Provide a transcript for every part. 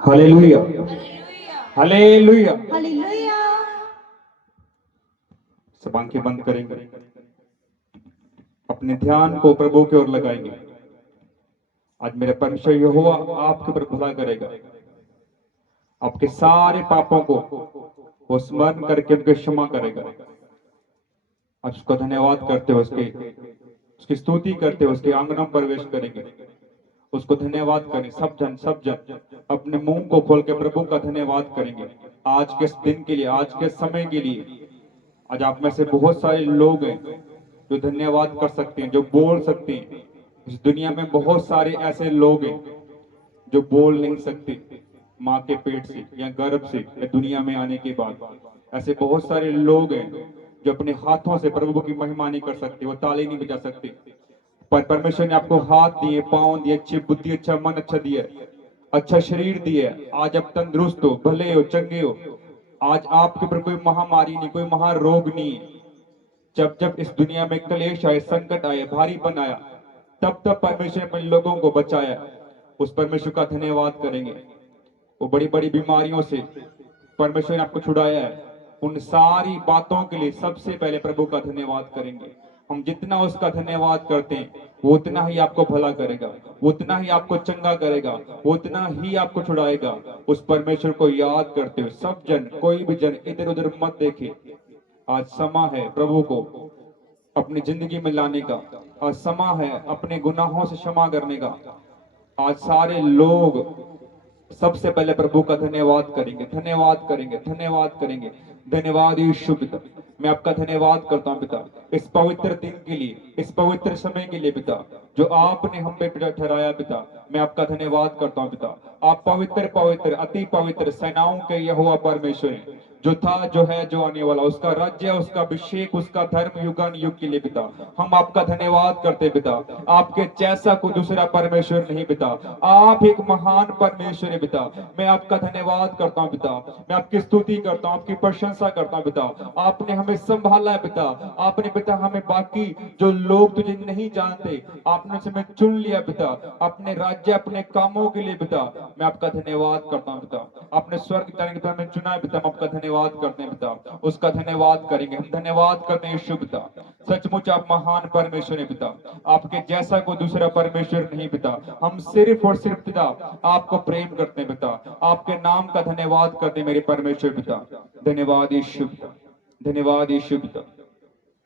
Hallelujah, hallelujah. Hallelujah. सब आंखें बंद करेंगे, अपने ध्यान को प्रभु की ओर लगाएंगे। आज मेरे परमेश्वर यहोवा आपके ऊपर भला करेगा, आपके सारे पापों को वो स्मरण करके उनके क्षमा करेगा। आज उसका धन्यवाद करते हुए उसकी स्तुति करते हुए उसके आंगनों में प्रवेश करेंगे। उसको धन्यवाद करें। सब जन अपने मुंह को खोल के प्रभु का धन्यवाद करेंगे आज के इस दिन के लिए, आज के समय के लिए। आज आप में से बहुत सारे लोग हैं जो धन्यवाद कर सकते हैं, जो बोल सकते हैं। इस दुनिया में बहुत सारे ऐसे लोग हैं जो बोल नहीं सकते, माँ के पेट से या गर्भ से या दुनिया में आने के बाद। ऐसे बहुत सारे लोग हैं जो अपने हाथों से प्रभु की महिमा नहीं कर सकते, वो ताली नहीं बजा सकते। पर परमेश्वर ने आपको हाथ दिए, पांव दिए, अच्छी बुद्धि, अच्छा मन, अच्छा दिया, अच्छा शरीर दिया। आज आप तंदुरुस्त हो, भले हो, चंगे हो। आज आपके ऊपर कोई महामारी नहीं, कोई महारोग नहीं है। जब जब इस दुनिया में क्लेश आए, संकट आए, भारीपन आया, तब तब परमेश्वर ने अपने लोगों को बचाया। उस परमेश्वर का धन्यवाद करेंगे। वो बड़ी बड़ी बीमारियों से परमेश्वर ने आपको छुड़ाया है। उन सारी बातों के लिए सबसे पहले प्रभु का धन्यवाद करेंगे। हम जितना उसका धन्यवाद करते हैं वो उतना ही आपको भला करेगा, वो उतना ही आपको चंगा करेगा, वो उतना ही आपको छुड़ाएगा। उस परमेश्वर को याद करते हुए सब जन, कोई भी जन इधर उधर मत देखे। आज समा है प्रभु को अपनी जिंदगी में लाने का। आज समा है अपने गुनाहों से क्षमा करने का। आज सारे लोग सबसे पहले प्रभु का धन्यवाद करेंगे, धन्यवाद करेंगे, धन्यवाद करेंगे। धन्यवाद यीशु पिता, मैं आपका धन्यवाद करता हूँ पिता, इस पवित्र दिन के लिए, इस पवित्र समय के लिए पिता, जो आपने हम पे पिता ठहराया पिता। मैं आपका धन्यवाद करता हूँ पिता। आप पवित्र पवित्र अति पवित्र सेनाओं के यहोवा परमेश्वर हैं, जो था, जो है, जो आने वाला। उसका राज्य, उसका अभिषेक, उसका धर्म युगान युग के लिए पिता। हम आपका धन्यवाद करते पिता। आपके जैसा कोई दूसरा परमेश्वर नहीं पिता। आप एक महान परमेश्वर है पिता। मैं आपका धन्यवाद करता हूँ पिता। मैं आपकी स्तुति करता हूँ, आपकी प्रशंसा करता हूँ पिता। आपने हमें संभाला है पिता। आपने पिता हमें बाकी जो लोग तुझे नहीं जानते, आपने उसे हमें चुन लिया पिता, अपने राज्य, अपने कामों के लिए पिता। मैं आपका धन्यवाद करता हूँ पिता। आपने स्वर्ग जाने के पिता हमें चुना है पिता। हम आपका धन्यवाद करते हैं पिता। उसका धन्यवाद करेंगे, हम धन्यवाद करते हैं यीशु पिता। सचमुच आप महान परमेश्वर है पिता। आपके जैसा कोई दूसरा परमेश्वर नहीं पिता। हम सिर्फ और सिर्फ पिता आपको प्रेम करते हैं पिता। आपके नाम का धन्यवाद करते हैं मेरे परमेश्वर पिता। धन्यवाद यीशु पिता, धन्यवाद यीशु पिता।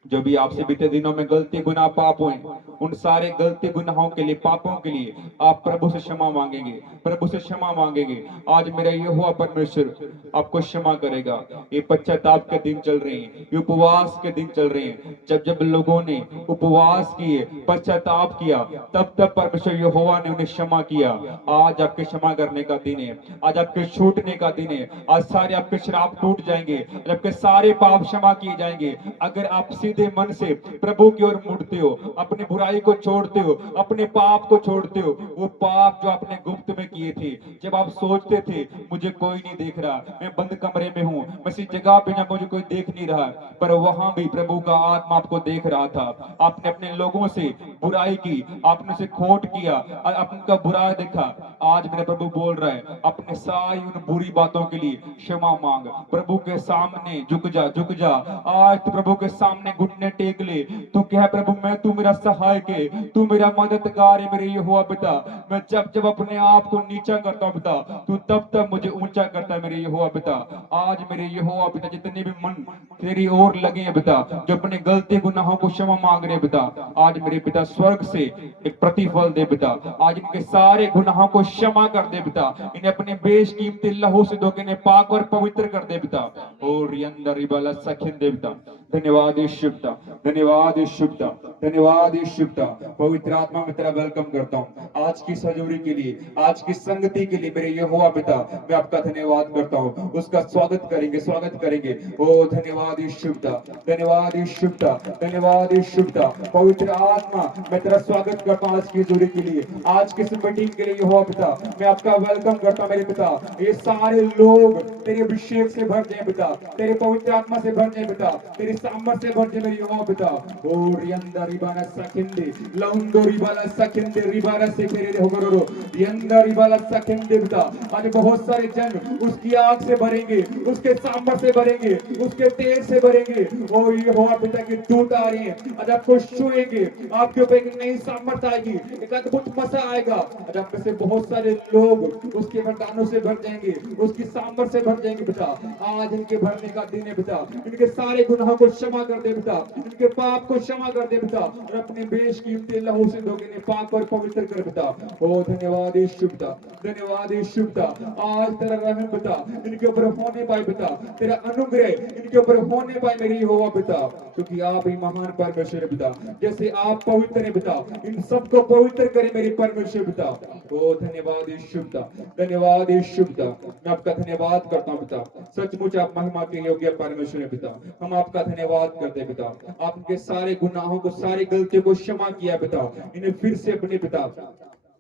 जो भी आपसे बीते दिनों में गलती गुनाह पाप हुए, उन सारे गलती गुनाहों के लिए, पापों के लिए आप प्रभु से क्षमा मांगेंगे, प्रभु से क्षमा मांगेंगे। आज मेरा यहोवा परमेश्वर आपको क्षमा करेगा। ये पश्चाताप के दिन चल रहे हैं, ये उपवास के दिन चल रहे हैं। जब जब लोगों ने उपवास किए, पश्चाताप किया, तब तब परमेश्वर यहोवा ने उन्हें क्षमा किया। आज आपके क्षमा करने का दिन है, आज आपके छूटने का दिन है। आज सारे आपके श्राप टूट जाएंगे, आपके सारे पाप क्षमा किए जाएंगे। अगर आप सीधे मन से प्रभु की ओर मुड़ते हो, अपनी बुराई को छोड़ते हो, अपने पाप को छोड़ते हो, वो पाप जो आपने गुप्त में किए थे, जब आप सोचते थे मुझे कोई नहीं देख रहा, मैं बंद कमरे में हूँ, मैं इसी जगह पे ना, मुझे कोई देख नहीं रहा, पर वहां भी प्रभु का आत्मा आपको देख रहा था। आपने अपने लोगों से बुराई की, आपने उसे खोट किया, आपने उनका बुरा देखा। आज मेरे प्रभु बोल रहा है, अपने सारी उन बुरी बातों के लिए क्षमा मांग। प्रभु के सामने झुक जा, झुक जा। आज तू प्रभु के सामने घुटने टेक ले। तू कह प्रभु मैं, तू मेरा सहायक है, तू मेरा मददगार है मेरे यहोवा पिता। मैं जब जब अपने आप को नीचा करता हूं पिता, तू तब तब मुझे ऊंचा करता है मेरे यहोवा पिता। आज मेरे यहोवा पिता जितने भी मन तेरी ओर लगे हैं पिता, जो अपने गलती गुनाहों को क्षमा मांग रहे हैं पिता, आज मेरे पिता स्वर्ग से एक प्रतिफल दे पिता। आज इनके सारे गुनाहों को क्षमा कर दे पिता। इन्हें अपने बेशकीमती लहू से धो के इन्हें पाक और पवित्र कर दे पिता। और अंदर इबाला सखिन दे पिता। धन्यवाद यीशु पिता, धन्यवाद यीशु पिता, धन्यवाद यीशु पिता। पवित्र आत्मा में तेरा वेलकम करता हूँ आज की सजोरी के लिए, आज की संगति के लिए मेरे यहोवा पिता। मैं आपका धन्यवाद करता हूँ, उसका स्वागत करेंगे, स्वागत करेंगे। ओ धन्यवाद यीशु पिता, धन्यवाद यीशु पिता, धन्यवाद यीशु पिता। पवित्र आत्मा मैं तेरा स्वागत करता हूँ आज की जोड़ी के लिए, आज की इस मीटिंग के लिए यहोवा पिता। मैं आपका वेलकम करता हूँ मेरे पिता। ये सारे लोग तेरे अभिषेक से भर जाए पिता, तेरे पवित्र आत्मा से भर जाए पिता, तेरी सामर्थ से भर जाए मेरे यहोवा पिता। ओ रियंदा रिबाना सकिंदे लौंडो रिबाला सकिंदे रिबारा से फेरे होगरो रियंदा रिबाला सकिंदे पिता। आज बहुत सारे जन उसकी आग से भरेंगे, उसके सामर्थ से भरेंगे, उसके तेज से भरेंगे। ओ यहोवा पिता के दूत आ रहे हैं, आज आपको छुएंगे, आपके ऊपर एक नई सामर्थ आएगी, एक अद्भुत मसा आएगा। आज आप में से बहुत सारे लोग उसके वरदानों से भर जाएंगे, उसकी सामर्थ से भर जाएंगे पिता। आज इनके भरने का दिन है पिता, इनके सारे गुनाहों को क्षमा कर दे पिता, इनके पाप को क्षमा कर दे पिता, और अपने बेशकीमती लहू से धोके इन्हें पाक और पवित्र कर पिता। ओ धन्यवाद यीशु पिता, धन्यवाद यीशु पिता। आज तेरा रहम पिता इनके ऊपर होने पाए पिता, तेरा अनुग्रह इनके ऊपर होने पाए मेरी यहोवा पिता, क्योंकि आप ही महान परमेश्वर पिता। जैसे आप पवित्र हैं पिता, इन सबको पवित्र करें मेरे परमेश्वर पिता। ओ धन्यवाद यीशु पिता, धन्यवाद यीशु पिता। मैं आपका धन्यवाद करता हूँ पिता, सचमुच आप महिमा के योग्य परमेश्वर है पिता। हम आपका धन्यवाद करते हैं पिता, आपके सारे गुनाहों को, सारी गलतियों को क्षमा किया पिता, इन्हें फिर से अपने पिता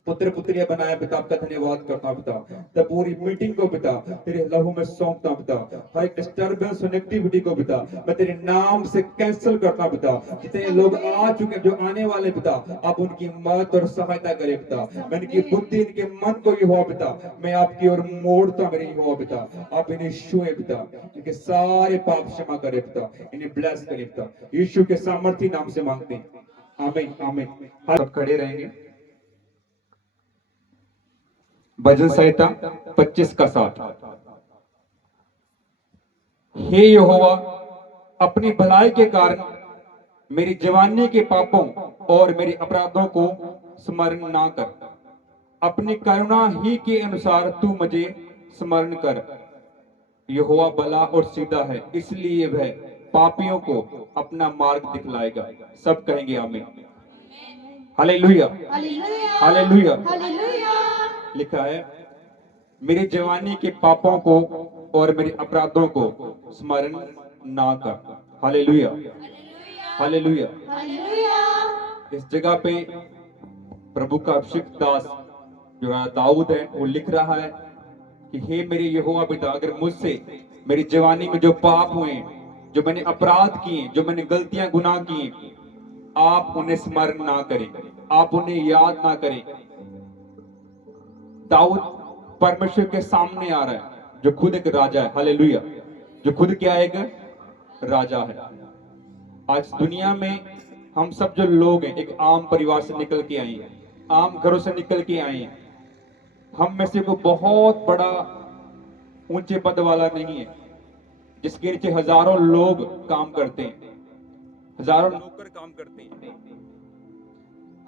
पुत्र पुत्रियां बनाया पिता। आपका धन्यवाद करता हूं पिता। तब पूरी मीटिंग को पिता तेरे लहू में सौंपता हूं पिता, हर एक डिस्टर्बेंस और नेगेटिविटी को पिता मैं तेरे नाम से कैंसिल करता हूं पिता। जितने लोग आ चुके, जो आने वाले पिता, आप उनकी मदद और सहायता करें पिता। मैं इनकी बुद्धि, इनके मन को ये हुआ पिता, मैं आपकी ओर मोड़ता मेरी हुआ पिता। आप इन्हें छुए पिता, इनके सारे पाप क्षमा करें पिता, इन्हें ब्लेस करें पिता। यीशु के सामर्थी नाम से मांगते हैं, आमीन आमीन। आप खड़े रहेंगे। भजन संहिता 25 का 7। हे यहोवा, अपनी भलाई के कारण मेरी जवानी के पापों और मेरे अपराधों को स्मरण ना कर, अपनी करुणा ही के अनुसार तू मुझे स्मरण कर। यहोवा भला और सीधा है, इसलिए वह पापियों को अपना मार्ग दिखलाएगा। सब कहेंगे आमीन। Hallelujah hallelujah hallelujah. लिखा है, मेरी जवानी के पापों को और मेरे अपराधों को स्मरण ना कर। Hallelujah hallelujah. इस जगह पे प्रभु का अभिषिक्त दास जो है दाऊद है, वो लिख रहा है कि हे मेरे यहोवा पिता, अगर मुझसे मेरी जवानी में जो पाप हुए, जो मैंने अपराध किए, जो मैंने गलतियां गुनाह किए, आप उन्हें स्मरण ना करें, आप उन्हें याद ना करें। दाऊद परमेश्वर के सामने आ रहा है, जो खुद एक राजा है। हालेलुया। जो खुद क्या है, एक राजा है। आज दुनिया में हम सब जो लोग हैं, एक आम परिवार से निकल के आए हैं, आम घरों से निकल के आए हैं। हम में से कोई बहुत बड़ा ऊंचे पद वाला नहीं है, जिसके नीचे हजारों लोग काम करते हैं, हजारों नौकर काम करते हैं,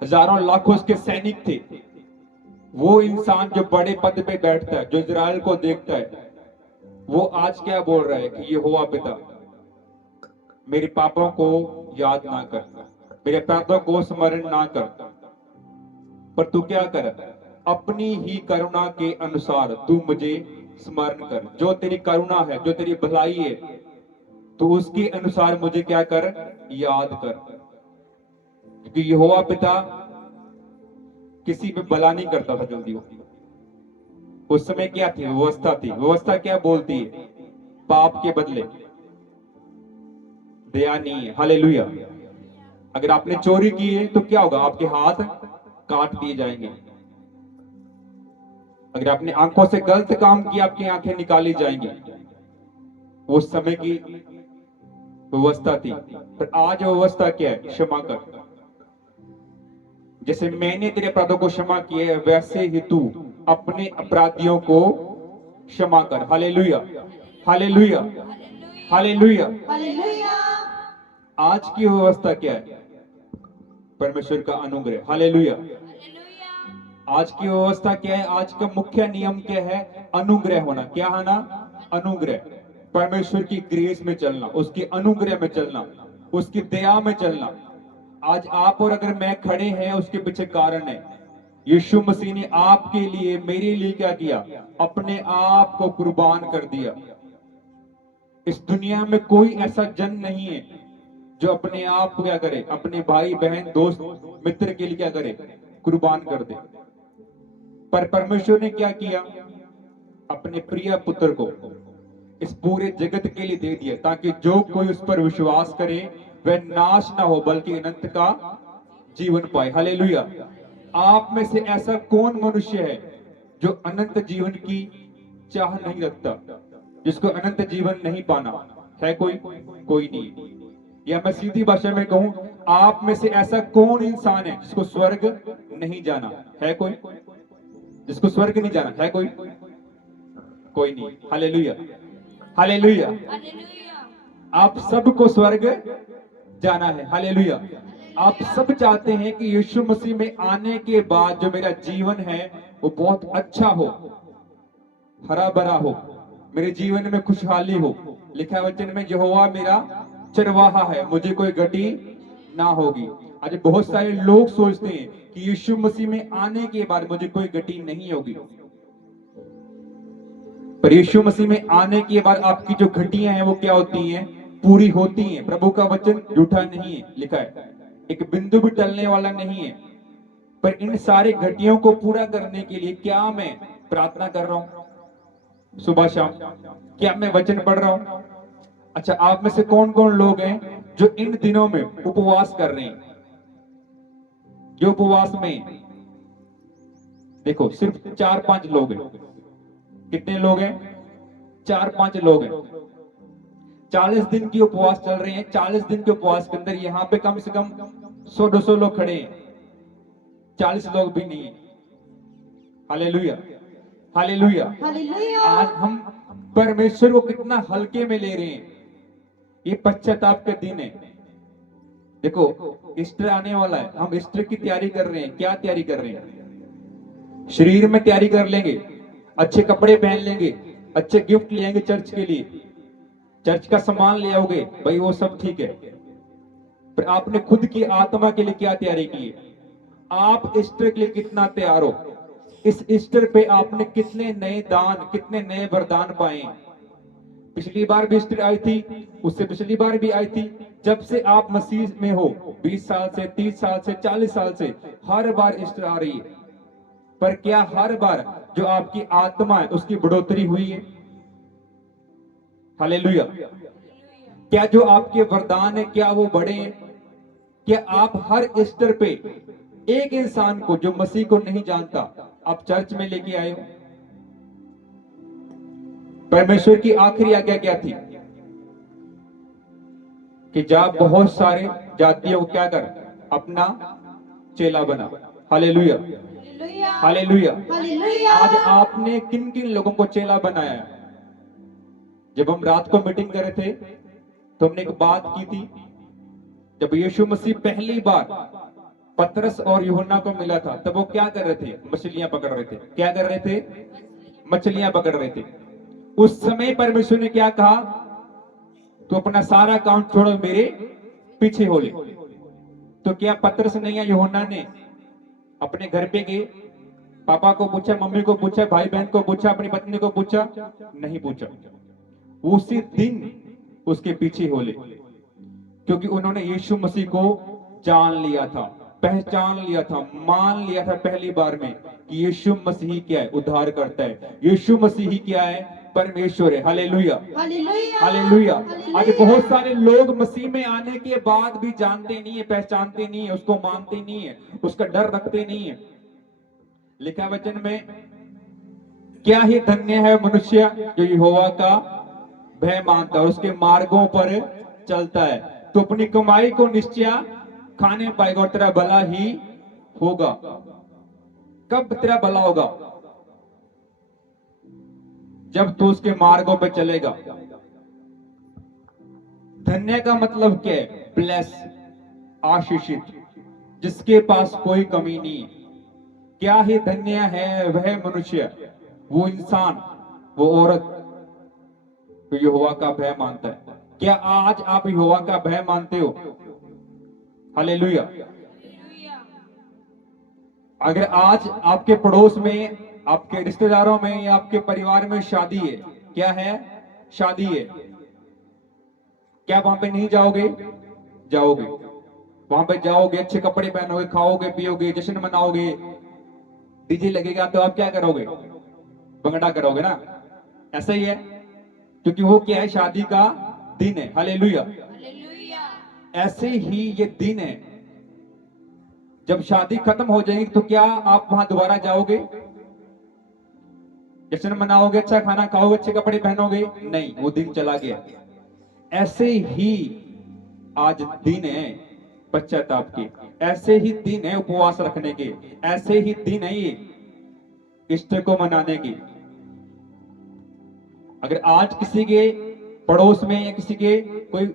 हजारों लाखों उसके सैनिक थे। वो इंसान जो बड़े पद पे बैठता है, जो इजराइल को देखता है, वो आज क्या बोल रहा है कि यहोवा पिता, मेरे पापों को याद ना कर, मेरे अपराधों को स्मरण ना कर, पर तू क्या कर, अपनी ही करुणा के अनुसार तू मुझे स्मरण कर। जो तेरी करुणा है, जो तेरी भलाई है, तो उसके अनुसार मुझे क्या कर, याद कर। क्योंकि यहोवा पिता किसी पे भला नहीं करता था जल्दी। उस समय क्या थी, व्यवस्था थी। व्यवस्था क्या बोलती है, पाप के बदले दया नहीं है। हालेलुया। अगर आपने चोरी की है तो क्या होगा, आपके हाथ काट दिए जाएंगे। अगर आपने आंखों से गलत काम किया, आपकी आंखें निकाली जाएंगी। वो समय की व्यवस्था थी। पर आज व्यवस्था क्या है, क्षमा कर। जैसे मैंने तेरे अपराधों को क्षमा किया है, वैसे ही तू अपने अपराधियों को क्षमा कर। Hallelujah hallelujah hallelujah. आज की व्यवस्था क्या है, परमेश्वर का अनुग्रह। हालेलुया। आज की व्यवस्था क्या है, आज का मुख्य नियम क्या है, अनुग्रह होना। क्या है ना, अनुग्रह। परमेश्वर की ग्रेस में चलना, उसके अनुग्रह में चलना, उसकी दया में चलना। आज आप और अगर मैं खड़े हैं, उसके पीछे कारण है। यीशु मसीह ने आपके लिए, मेरे लिए क्या किया, अपने आप को कुर्बान कर दिया। इस दुनिया में कोई ऐसा जन नहीं है जो अपने आप को क्या करे, अपने भाई बहन दोस्त मित्र के लिए क्या करे, कुर्बान कर दे। पर परमेश्वर ने क्या किया, अपने प्रिय पुत्र को इस पूरे जगत के लिए दे दिया, ताकि जो कोई उस पर विश्वास करे वह नाश ना हो बल्कि अनंत का जीवन पाए। हालेलुया। आप में से ऐसा कौन मनुष्य है जो अनंत जीवन की चाह नहीं रखता, जिसको अनंत जीवन नहीं पाना है? कोई नहीं। या मैं सीधी भाषा में कहूं, आप में से ऐसा कौन इंसान है जिसको स्वर्ग नहीं जाना है? जिसको स्वर्ग नहीं जाना है? कोई नहीं। Hallelujah, hallelujah. आप सबको स्वर्ग जाना है। हालेलुया। आप सब चाहते हैं कि यीशु मसीह में आने के बाद जो मेरा जीवन है वो बहुत अच्छा हो, हरा भरा हो, मेरे जीवन में खुशहाली हो। लिखा है वचन में, यहोवा मेरा चरवाहा है, मुझे कोई घटी ना होगी। आज बहुत सारे लोग सोचते हैं कि यीशु मसीह में आने के बाद मुझे कोई घटी नहीं होगी, पर यीशु मसीह में आने के बाद आपकी जो घटियां हैं वो क्या होती हैं? पूरी होती हैं। प्रभु का वचन झूठा नहीं है, लिखा है एक बिंदु भी टलने वाला नहीं है। पर इन सारे घटियों को पूरा करने के लिए क्या मैं प्रार्थना कर रहा हूं सुबह शाम? क्या मैं वचन पढ़ रहा हूं? अच्छा, आप में से कौन कौन लोग हैं जो इन दिनों में उपवास कर रहे हैं? जो उपवास में, देखो सिर्फ 4-5 लोग हैं। कितने लोग हैं? 4-5 लोग हैं। 40 दिन की उपवास चल रहे हैं। 40 दिन के उपवास के अंदर यहाँ पे कम से कम 100-200 लोग खड़े हैं, 40 लोग भी नहीं है। Hallelujah, hallelujah. आज हम परमेश्वर को कितना हल्के में ले रहे हैं। ये पश्चाताप का दिन है। देखो ईस्टर आने वाला है, हम ईस्टर की तैयारी कर रहे हैं। क्या तैयारी कर रहे हैं? शरीर में तैयारी कर लेंगे, अच्छे कपड़े पहन लेंगे, अच्छे गिफ्ट लेंगे चर्च के लिए, चर्च का सामान ले आओगे, भाई वो सब ठीक है। पर आपने खुद की आत्मा के लिए क्या तैयारी की है? आप ईस्टर के लिए कितना तैयार हो? इस ईस्टर पे आपने कितने नए दान, कितने नए वरदान पाए? पिछली बार भी ईस्टर आई थी, उससे पिछली बार भी आई थी। जब से आप मसीह में हो, 20 साल से, 30 साल से, 40 साल से, हर बार ईस्टर आ रही है। पर क्या हर बार जो आपकी आत्मा है उसकी बढ़ोतरी हुई है? हालेलुया। क्या जो आपके वरदान है क्या वो बढ़े हैं? क्या आप हर ईस्टर पे एक इंसान को जो मसीह को नहीं जानता आप चर्च में लेके आए हो? परमेश्वर की आखिरी आज्ञा क्या थी? कि जा बहुत सारे जातियों को क्या कर, अपना चेला बना। Hallelujah, hallelujah. आज आपने किन किन लोगों को चेला बनाया है? जब हम रात को मीटिंग कर रहे थे तो हमने एक बात की थी, जब यीशु मसीह पहली बार पतरस और यूहन्ना को मिला था तब वो क्या कर रहे थे? मछलियां पकड़ रहे थे। क्या कर रहे थे? मछलियां पकड़ रहे थे। उस समय परमेश्वर ने क्या कहा? तो अपना सारा काम छोड़ो, मेरे पीछे हो ले। तो क्या पतरस ने या यूहन्ना ने अपने घर पे गए, पापा को पूछा, मम्मी को पूछा, भाई बहन को पूछा, अपनी पत्नी को पूछा? नहीं पूछा। उसी दिन उसके पीछे हो ले, क्योंकि उन्होंने यीशु मसीह को जान लिया था, पहचान लिया था, मान लिया था पहली बार में कि यीशु मसीह क्या है? उद्धार करता है। यीशु मसीह क्या है? परमेश्वर है। Hallelujah, hallelujah. आज बहुत सारे लोग मसीह में आने के बाद भी जानते नहीं है, पहचानते नहीं है, उसको मानते नहीं है, उसका डर रखते नहीं है। लिखा वचन में, क्या ही धन्य है मनुष्य जो यहोवा का भय मानता है, उसके मार्गों पर चलता है, तो अपनी कमाई को निश्चय खाने पाएगा और तेरा भला ही होगा। कब तेरा भला होगा? जब तू उसके मार्गों पर चलेगा। धन्य का मतलब क्या है? ब्लेस, आशीषित, जिसके पास कोई कमी नहीं। क्या ही धन्य है वह मनुष्य, वो इंसान, वो औरत तो यहोवा का भय मानता है। क्या आज आप यहोवा का भय मानते हो? हालेलुया। अगर आज आपके पड़ोस में, आपके रिश्तेदारों में या आपके परिवार में शादी है, क्या है? शादी है, क्या वहां पे नहीं जाओगे? जाओगे, वहां पे जाओगे, अच्छे कपड़े पहनोगे, खाओगे पियोगे, जश्न मनाओगे, डीजे लगेगा, तो आप क्या करोगे? भंगड़ा करोगे ना। ऐसा ही है, क्योंकि वो क्या है, शादी का दिन है। हालेलुया। ऐसे ही ये दिन है, जब शादी खत्म हो जाएगी तो क्या आप वहां दोबारा जाओगे? जश्न मनाओगे, अच्छा खाना खाओगे, अच्छे कपड़े पहनोगे? नहीं, वो दिन चला गया। ऐसे ही आज दिन है पश्चाताप के, ऐसे ही दिन है उपवास रखने के, ऐसे ही दिन है ये ईस्टर को मनाने की। अगर आज किसी के पड़ोस में या किसी के कोई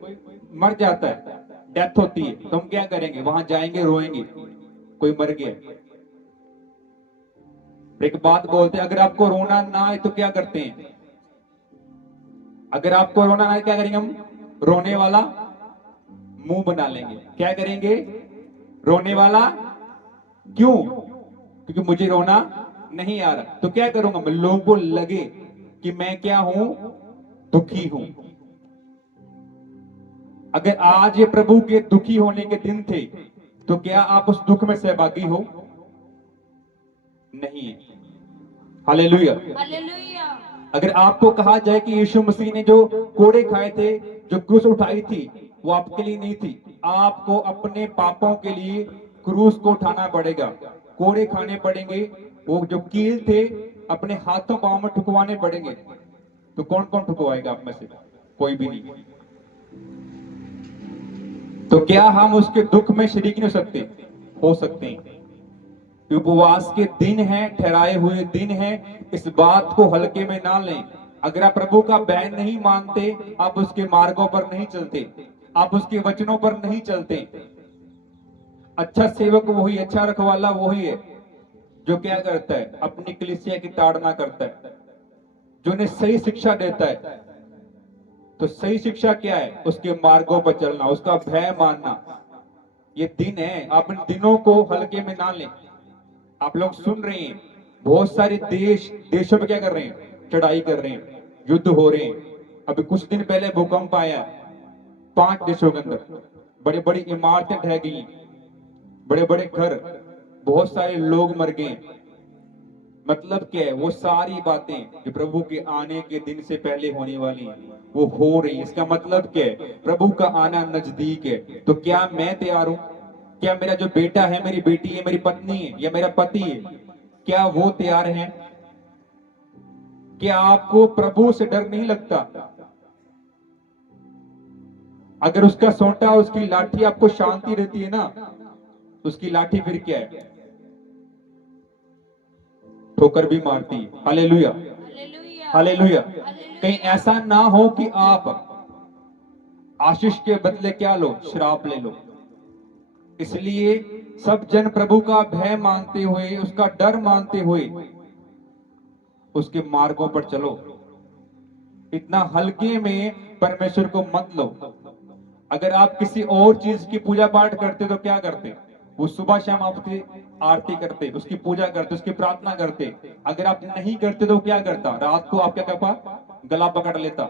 मर जाता है, डेथ होती है, तो हम क्या करेंगे? वहां जाएंगे, रोएंगे, कोई मर गया। एक बात बोलते हैं, अगर आपको रोना ना आए तो क्या करते हैं? अगर आपको रोना ना आए क्या करेंगे हम? रोने वाला मुंह बना लेंगे। क्या करेंगे? रोने वाला। क्यों? क्योंकि मुझे रोना नहीं आ रहा। तो क्या करूंगा मैं? लोगों को लगे कि मैं क्या हूं? दुखी हूं। अगर आज ये प्रभु के दुखी होने के दिन थे, तो क्या आप उस दुख में सहभागी हो? नहीं। हालेलुया। अगर आपको कहा जाए कि यीशु मसीह ने जो कोड़े खाए थे, जो क्रूस उठाई थी, वो आपके लिए नहीं थी, आपको अपने पापों के लिए क्रूस को उठाना पड़ेगा, कोड़े खाने पड़ेंगे, वो जो कील थे अपने हाथों पांव में ठुकवाने पड़ेंगे। तो कौन कौन ठुकवाएगा आप में से? कोई भी नहीं। तो क्या हम उसके दुख में शरीक नहीं हो सकते? हो सकते हैं। उपवास के दिन हैं, ठहराए हुए दिन हैं, इस बात को हल्के में ना लें। अगर आप प्रभु का बैन नहीं मानते, आप उसके मार्गों पर नहीं चलते, आप उसके वचनों पर नहीं चलते। अच्छा सेवक वही, अच्छा रखवाला वही है जो क्या करता है? अपनी कलीसिया की ताड़ना करता है, जो उन्हें सही शिक्षा देता है। तो सही शिक्षा क्या है? उसके मार्गों पर चलना, उसका भय मानना। ये दिन है, आप इन दिनों को हल्के में ना लें। आप लोग सुन रहे हैं, बहुत सारे देशों में क्या कर रहे हैं? चढ़ाई कर रहे हैं, युद्ध हो रहे हैं। अभी कुछ दिन पहले भूकंप आया 5 देशों के अंदर, बड़ी बड़ी इमारतें ढह गई, बड़े बड़े घर, बहुत सारे लोग मर गए। मतलब क्या है? वो सारी बातें जो प्रभु के आने के दिन से पहले होने वाली हैं, वो हो रही है। इसका मतलब क्या है? प्रभु का आना नजदीक है। तो क्या मैं तैयार हूं? क्या मेरा जो बेटा है, मेरी बेटी है, मेरी पत्नी है या मेरा पति है, क्या वो तैयार है? क्या आपको प्रभु से डर नहीं लगता? अगर उसका सोंटा, उसकी लाठी आपको शांति देती है ना, उसकी लाठी फिर क्या है? ठोकर भी मारती है। हालेलुया। हालेलुया। कहीं ऐसा ना हो कि आप आशीष के बदले क्या लो? श्राप ले लो। इसलिए सब जन प्रभु का भय मानते हुए, उसका डर मानते हुए उसके मार्गों पर चलो। इतना हल्के में परमेश्वर को मत लो। अगर आप किसी और चीज की पूजा पाठ करते तो क्या करते? वो सुबह शाम आपकी आरती करते, उसकी पूजा करते, उसकी प्रार्थना करते। अगर आप नहीं करते तो क्या करता? रात को आप क्या करता? गला पकड़ लेता।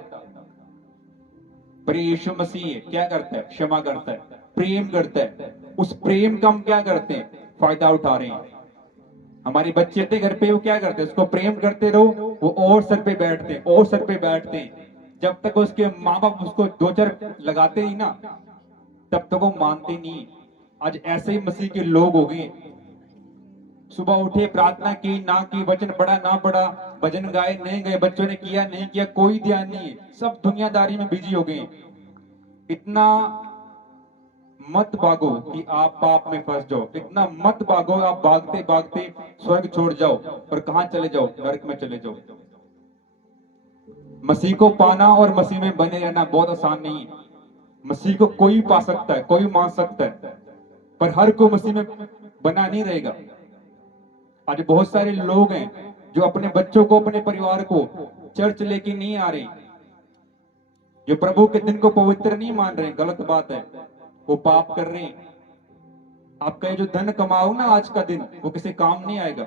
पर यीशु मसीह क्या करता है? क्षमा करता है, प्रेम करता है। उस प्रेम का हम क्या करते हैं? फायदा उठा रहे हैं। हमारे बच्चे थे घर पे, वो क्या करते हैं? उसको प्रेम करते रहो, वो और सर पे बैठते हैं, और सर पे बैठते हैं। जब तक उसके माँ बाप उसको 2 4 लगाते नहीं ना, तब तक वो मानते नहीं। आज ऐसे ही मसीह के लोग हो गए। सुबह उठे, प्रार्थना की ना की, वचन पढ़ा ना पढ़ा, भजन गाए नहीं गए, बच्चों ने किया नहीं किया, कोई ध्यान नहीं है, सब दुनियादारी में बिजी हो गए। इतना मत भागो कि आप पाप में फंस जाओ। इतना मत भागो आप भागते भागते स्वर्ग छोड़ जाओ और कहां चले जाओ? नरक में चले जाओ। मसीह को पाना और मसीह में बने रहना बहुत आसान नहीं है। मसीह को कोई पा सकता है, कोई मान सकता है, पर हर कोई मसीह में बना नहीं रहेगा। आज बहुत सारे लोग हैं जो अपने बच्चों को, अपने परिवार को चर्च लेके नहीं आ रहे, जो प्रभु के दिन को पवित्र नहीं मान रहे। गलत बात है, वो पाप कर रहे हैं। आपका ये जो धन कमाओ ना आज का दिन, वो किसी काम नहीं आएगा।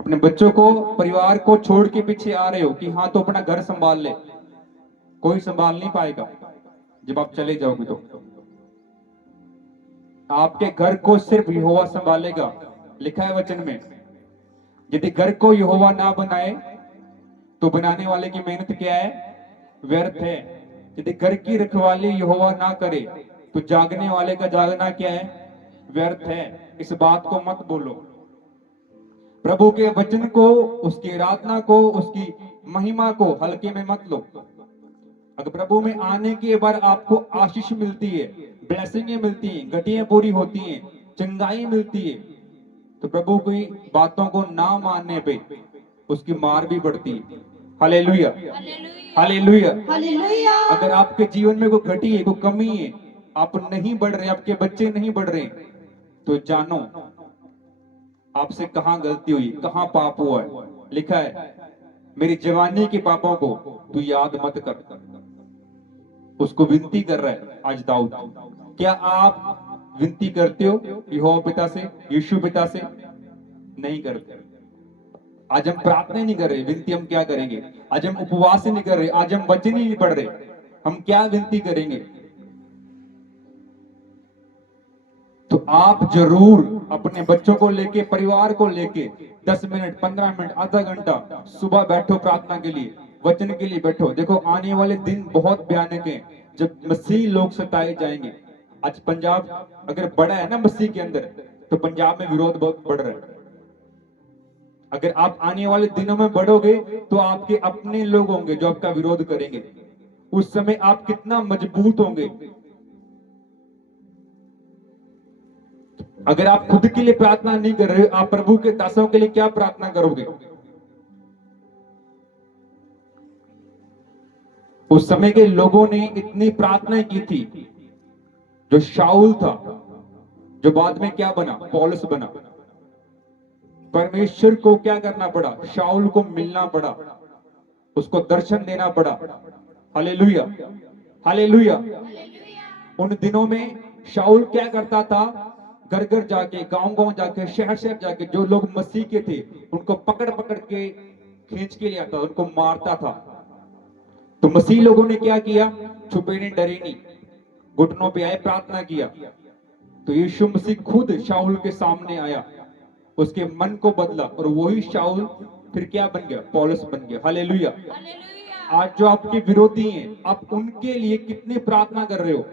अपने बच्चों को, परिवार को छोड़ के पीछे आ रहे हो कि हाँ तो अपना घर संभाल ले, कोई संभाल नहीं पाएगा। जब आप चले जाओगे तो आपके घर को सिर्फ यहोवा संभालेगा। लिखा है वचन में, यदि घर को यहोवा ना बनाए तो बनाने वाले की मेहनत क्या है? व्यर्थ है। यदि घर की रखवाली यहोवा ना करे तो जागने वाले का जागना क्या है? व्यर्थ है। इस बात को मत बोलो। प्रभु के वचन को, उसकी आराधना को, उसकी महिमा को हल्के में मत लो। अगर प्रभु में आने के बाद आपको आशीष मिलती है, ब्लेसिंगें मिलती हैं, घटियां पूरी होती हैं, चंगाई मिलती है, तो प्रभु की बातों को ना मानने पे उसकी मार भी पड़ती है। Hallelujah, hallelujah, hallelujah. अगर आपके जीवन में कोई घटी है, कोई कमी है, आप नहीं बढ़ रहे, आपके बच्चे नहीं बढ़ रहे, तो जानो आपसे कहां गलती हुई, कहां पाप हुआ है। लिखा है, मेरी जवानी के पापों को तू याद मत कर। उसको विनती कर रहा है आज दाऊद। क्या आप विनती करते हो यहोवा पिता से, यीशु पिता से? नहीं करते। आज हम प्रार्थना नहीं कर रहे, विनती हम क्या करेंगे? आज हम उपवास नहीं कर रहे, आज हम वचन ही नहीं पढ़ रहे, हम क्या विनती करेंगे? तो आप जरूर अपने बच्चों को लेके, परिवार को लेके 10 मिनट, 15 मिनट, आधा घंटा सुबह बैठो प्रार्थना के लिए, वचन के लिए बैठो। देखो आने वाले दिन बहुत भयानक हैं जब मसीह लोग सताए जाएंगे। आज पंजाब अगर बड़ा है ना मसीह के अंदर, तो पंजाब में विरोध बहुत बढ़ रहा है। अगर आप आने वाले दिनों में बढ़ोगे तो आपके अपने लोग होंगे जो आपका विरोध करेंगे। उस समय आप कितना मजबूत होंगे। अगर आप खुद के लिए प्रार्थना नहीं कर रहे, आप प्रभु के दासों के लिए क्या प्रार्थना करोगे? उस समय के लोगों ने इतनी प्रार्थना की थी। जो शाऊल था, जो बाद में क्या बना? पौलुस बना। परमेश्वर को क्या करना पड़ा? शाऊल को मिलना पड़ा, उसको दर्शन देना पड़ा। Hallelujah, hallelujah. उन दिनों में शाऊल क्या करता था? घर घर जाके, गांव गांव जाके, शहर शहर जाके जो लोग मसीह के थे उनको पकड़ पकड़ के खींच के ले आता, उनको मारता था। तो मसीह लोगों ने क्या किया? छुपे नहीं, डरे नहीं, घुटनों पे आए, प्रार्थना किया। तो यीशु मसीह खुद शाऊल के सामने आया, उसके मन को बदला, और वही शाऊल फिर क्या बन गया? पौलुस बन गया। हालेलुया। आज जो आपके विरोधी हैं, आप उनके लिए कितनी प्रार्थना कर रहे हो?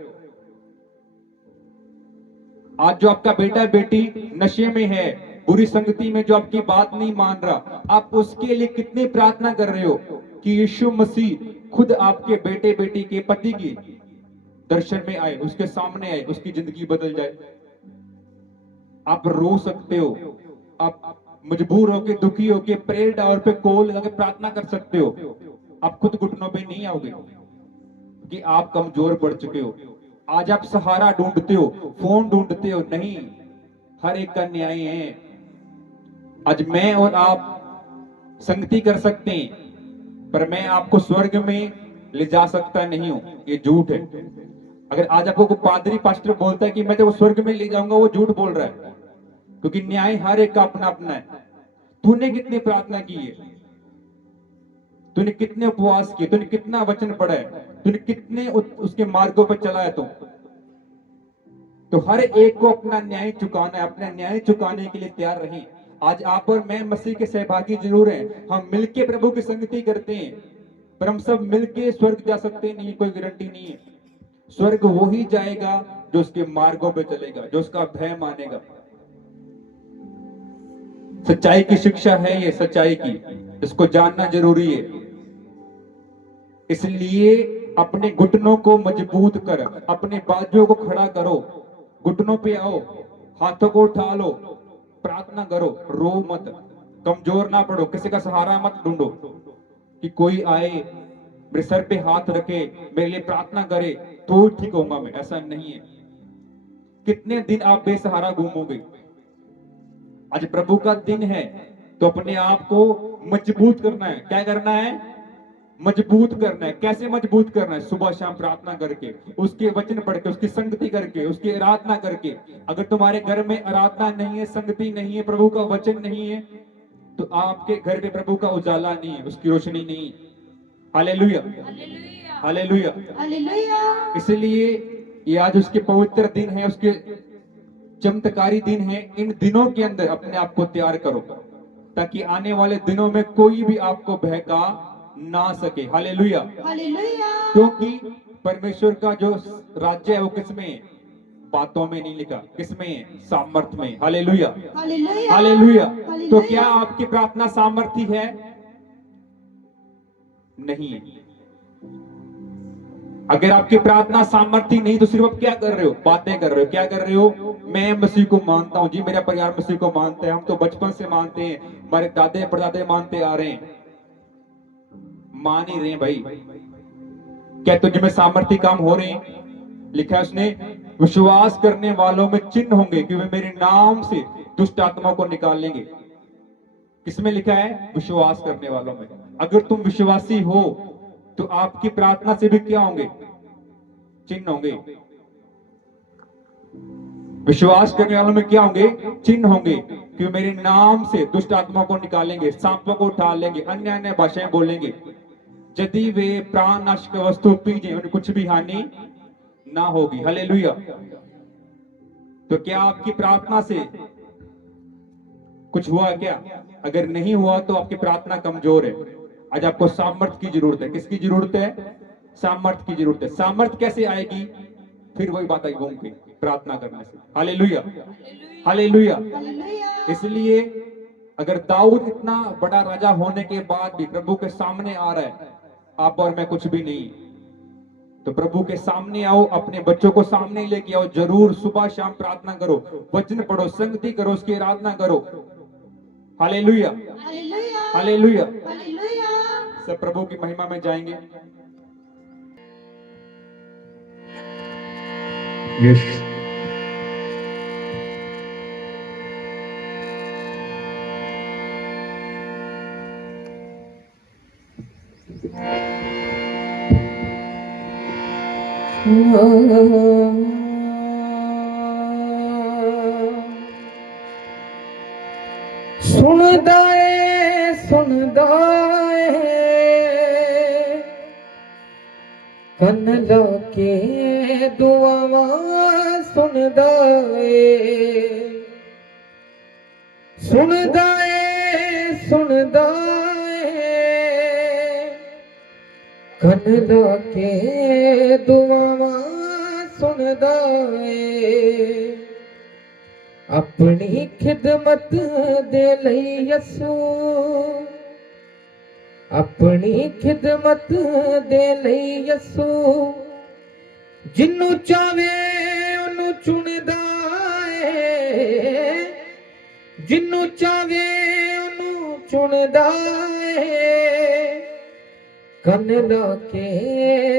आज जो आपका बेटा बेटी नशे में है, बुरी संगति में, जो आपकी बात नहीं मान रहा, आप उसके लिए कितनी प्रार्थना कर रहे हो कि यीशु मसीह खुद आपके बेटे बेटी के, पति की दर्शन में आए, उसके सामने आए, उसकी जिंदगी बदल जाए। आप रो सकते हो, आप मजबूर होके, दुखी होके प्रेयर टावर पे कॉल लगा के प्रार्थना कर सकते हो। आप खुद घुटनों पे नहीं आओगे कि आप कमजोर पड़ चुके हो। आज आप सहारा ढूंढते हो, फोन ढूंढते हो, नहीं, हर एक का न्याय है। आज मैं और आप संगति कर सकते हैं, पर मैं आपको स्वर्ग में ले जा सकता नहीं हूं, ये झूठ है। अगर आज आपको कोई पादरी पास्टर बोलता है कि मैं तेरे को स्वर्ग में ले जाऊंगा, वो झूठ बोल रहा है, क्योंकि न्याय हर एक का अपना अपना है। तूने कितनी प्रार्थना की है? तूने कितने उपवास किए? तूने कितना वचन पढ़ा है? तूने कितने उसके मार्गों पर चला है? तो हर एक को अपना न्याय चुकाना है। अपना न्याय चुकाने के लिए तैयार रहें। आज आप और मैं मसीह के सहभागी जरूर हैं, हम मिलके प्रभु की संगति करते हैं, पर हम सब मिलके स्वर्ग जा सकते नहीं, कोई गारंटी नहीं है। स्वर्ग वो ही जाएगा जो उसके मार्गों पे चलेगा, जो उसका भय मानेगा। सच्चाई की शिक्षा है ये, सच्चाई की, इसको जानना जरूरी है। इसलिए अपने घुटनों को मजबूत कर, अपने बाजुओं को खड़ा करो, घुटनों पे आओ, हाथों को उठा लो, प्रार्थना करो, रो मत, कमजोर ना पड़ो, किसी का सहारा मत ढूंढो कि कोई आए मेरे सर पे हाथ रखे, मेरे लिए प्रार्थना करे तो ठीक होगा मैं। ऐसा नहीं है। कितने दिन आप बेसहारा घूमोगे? आज प्रभु का दिन है, तो अपने आप को मजबूत करना है। क्या करना है? मजबूत करना है। कैसे मजबूत करना है? सुबह शाम प्रार्थना करके, उसके वचन पढ़ के, उसकी संगति करके, उसकी आराधना करके। अगर तुम्हारे घर में आराधना नहीं है, संगति नहीं है, प्रभु का वचन नहीं है, तो आपके घर पे प्रभु का उजाला नहीं है, उसकी रोशनी नहीं है। Hallelujah, hallelujah. हालेलुया। इसलिए ये आज उसके पवित्र दिन है, उसके चमत्कारी दिन है। इन दिनों के अंदर अपने आप को तैयार करो ताकि आने वाले दिनों में कोई भी आपको बहका ना सके। हालेलुया। हालेलुया। क्योंकि परमेश्वर का जो राज्य है वो किसमें है? बातों में नहीं लिखा, किसमें है? सामर्थ में। हालेलुया। हालेलुया। हालेलुया। तो हालेलुया। क्या आपकी प्रार्थना सामर्थी है? नहीं है। अगर आपकी प्रार्थना सामर्थी नहीं तो सिर्फ आप क्या कर रहे हो? बातें कर रहे हो। क्या कर रहे हो? मैं मसीह को मानता हूं जी, मेरा परिवार मसीह को मानते हैं, हम तो बचपन से मानते हैं, हमारे दादे परदादे मानते आ रहे हैं। मान ही रहे हैं भाई। क्या तुझ में सामर्थ्य काम हो रहे हैं? लिखा है उसने, विश्वास करने वालों में चिन्ह होंगे कि वे मेरे नाम से दुष्ट आत्माओं को निकाल लेंगे। किसमें लिखा है? विश्वास करने वालों में। अगर तुम विश्वासी हो तो आपकी प्रार्थना से भी क्या होंगे? चिन्ह होंगे। विश्वास करने वालों में क्या होंगे? चिन्ह होंगे कि मेरे नाम से दुष्ट आत्माओं को निकालेंगे, सांपों को उठा लेंगे, अन्य अन्य भाषाएं बोलेंगे। यदि वे प्राण नाशक वस्तु पीजे उन्हें कुछ भी हानि ना होगी। हालेलुया। तो क्या आपकी प्रार्थना से कुछ हुआ क्या? अगर नहीं हुआ तो आपकी प्रार्थना कमजोर है। आज आपको सामर्थ की जरूरत है। किसकी जरूरत है? सामर्थ की जरूरत है। सामर्थ कैसे आएगी? फिर वही बात आई घूम के, प्रार्थना करने से। हालेलुया। हालेलुया। इसलिए अगर दाऊद इतना बड़ा राजा होने के बाद भी प्रभु के सामने आ रहा है, आप और मैं कुछ भी नहीं, तो प्रभु के सामने आओ, अपने बच्चों को सामने लेके आओ, जरूर सुबह शाम प्रार्थना करो, वचन पढ़ो, संगति करो, उसकी आराधना करो। हालेलुया। हालेलुया। सब प्रभु की महिमा में जाएंगे। यस। सुनदा है, सुनदा है, कन लाके दुआवां सुनदा है। सुनदा है, सुनदा है, कन लाके दुआवां सुनदा है। अपनी खिदमत दे लई यसू, अपनी खिदमत दे लई यसू, जिन्नू चावे ओनू चुनदा है, जिन्नू चावे ओनू चुनदा है। कन लाके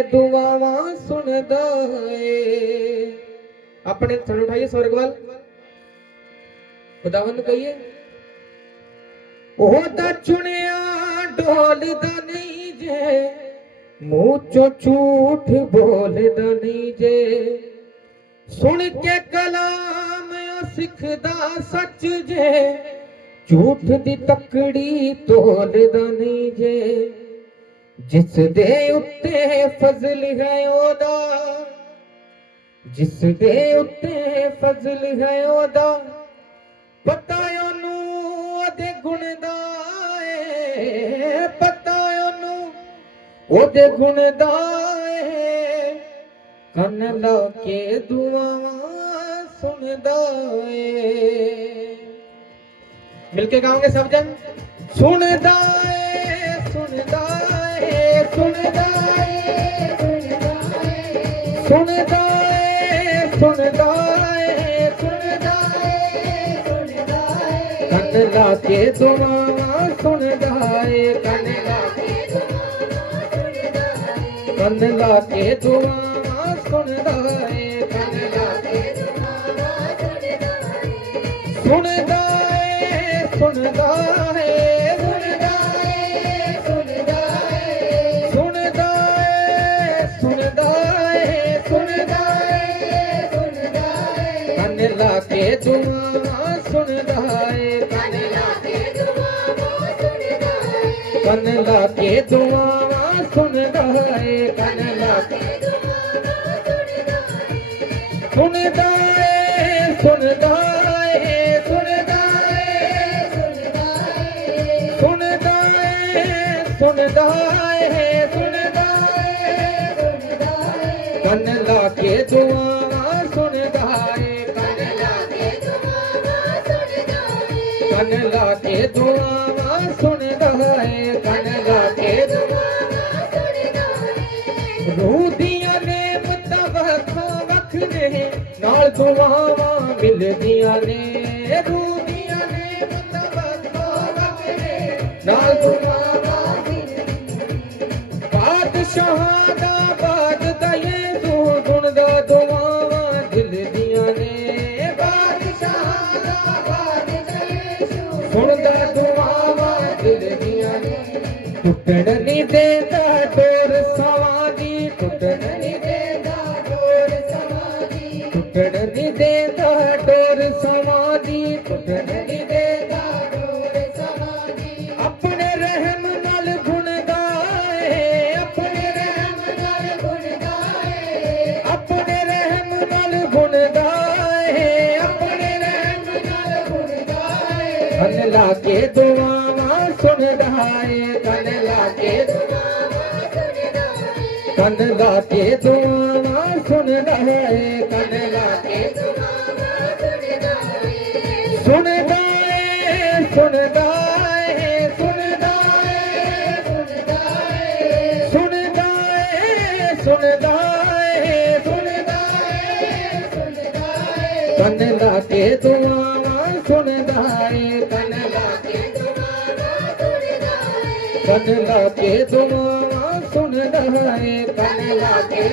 दुआवां सुनदा है। अपने थड़ उठाइए स्वर्ग वाल, खुदावंद कहिए, ओदा चुनिया डोलदा नहीं जे, मुंह चो झूठ बोलदा नहीं जे। सुन के कलाम सिखदा सच जे, झूठ दी तकड़ी तोलदा नहीं जे। जिस दे उत्ते फजल है ओदा, जिस दे उत्ते फजल है ओदा, पता ओनू ओदे गुण दा है, पता ओनू ओदे गुण दा है। कन लाके दुआवां सुनदा है। मिलके गाओगे सब जन, सुनदा है, सुनदा है, सुनदा है, सुनदा है, सुनदा है, सुनदा है, सुनदा है। कन लाके दुआवां सुनदा है, कन लाके दुआवां सुनदा है, कन लाके दुआवां सुनदा है, कन लाके दुआवां सुनदा है। सुनदा है, सुनदा है, सुनदा है, सुनदा है, सुनदा है, सुनदा है, सुनदा है, सुनदा है। कन लाके दुआवां सुनदा है, कन लाके दुआवां सुनदा है, कन लाके दुआवां सुनदा है कन ला के सुनदा है सुनदा है सुनदा है सुनदा है सुनदा है सुनदा है कन ला के दुआ सुनदा है कन ला के दुआ सुनदा है कन ला के रूह दियां नेमतां वखां वखरे नाल दुआवां मिलदियां ने रूह दियां नेमतां वखां वखरे नाल दुआवां बादशाहां दा बाद दये तू सुनदा दुआवां दिल दियां ने बादशाहां दा बाद दये सुनदा दुआवां दिल दियां ने टुटण नहीं देता डोर सवादी टुटण नहीं देता डोर सवादी टुटण नहीं देता डोर सवादी टुटण नहीं देता डोर सवादी अपने रहम नाल गुणदा है अपने रहम नाल गुणदा है अपने रहम नाल गुणदा है अपने रहम नाल गुणदा है कन ला के दुआवां सुनदा है कन ला के कन ला के दुआवां सुनदा है कन ला के सुनदा है सुनदा है सुनदा है सुनदा है सुनदा है सुनदा है कन ला के दुआवां सुनदा है कन ला के कन ला के दुआवां सुनदा है कन ला के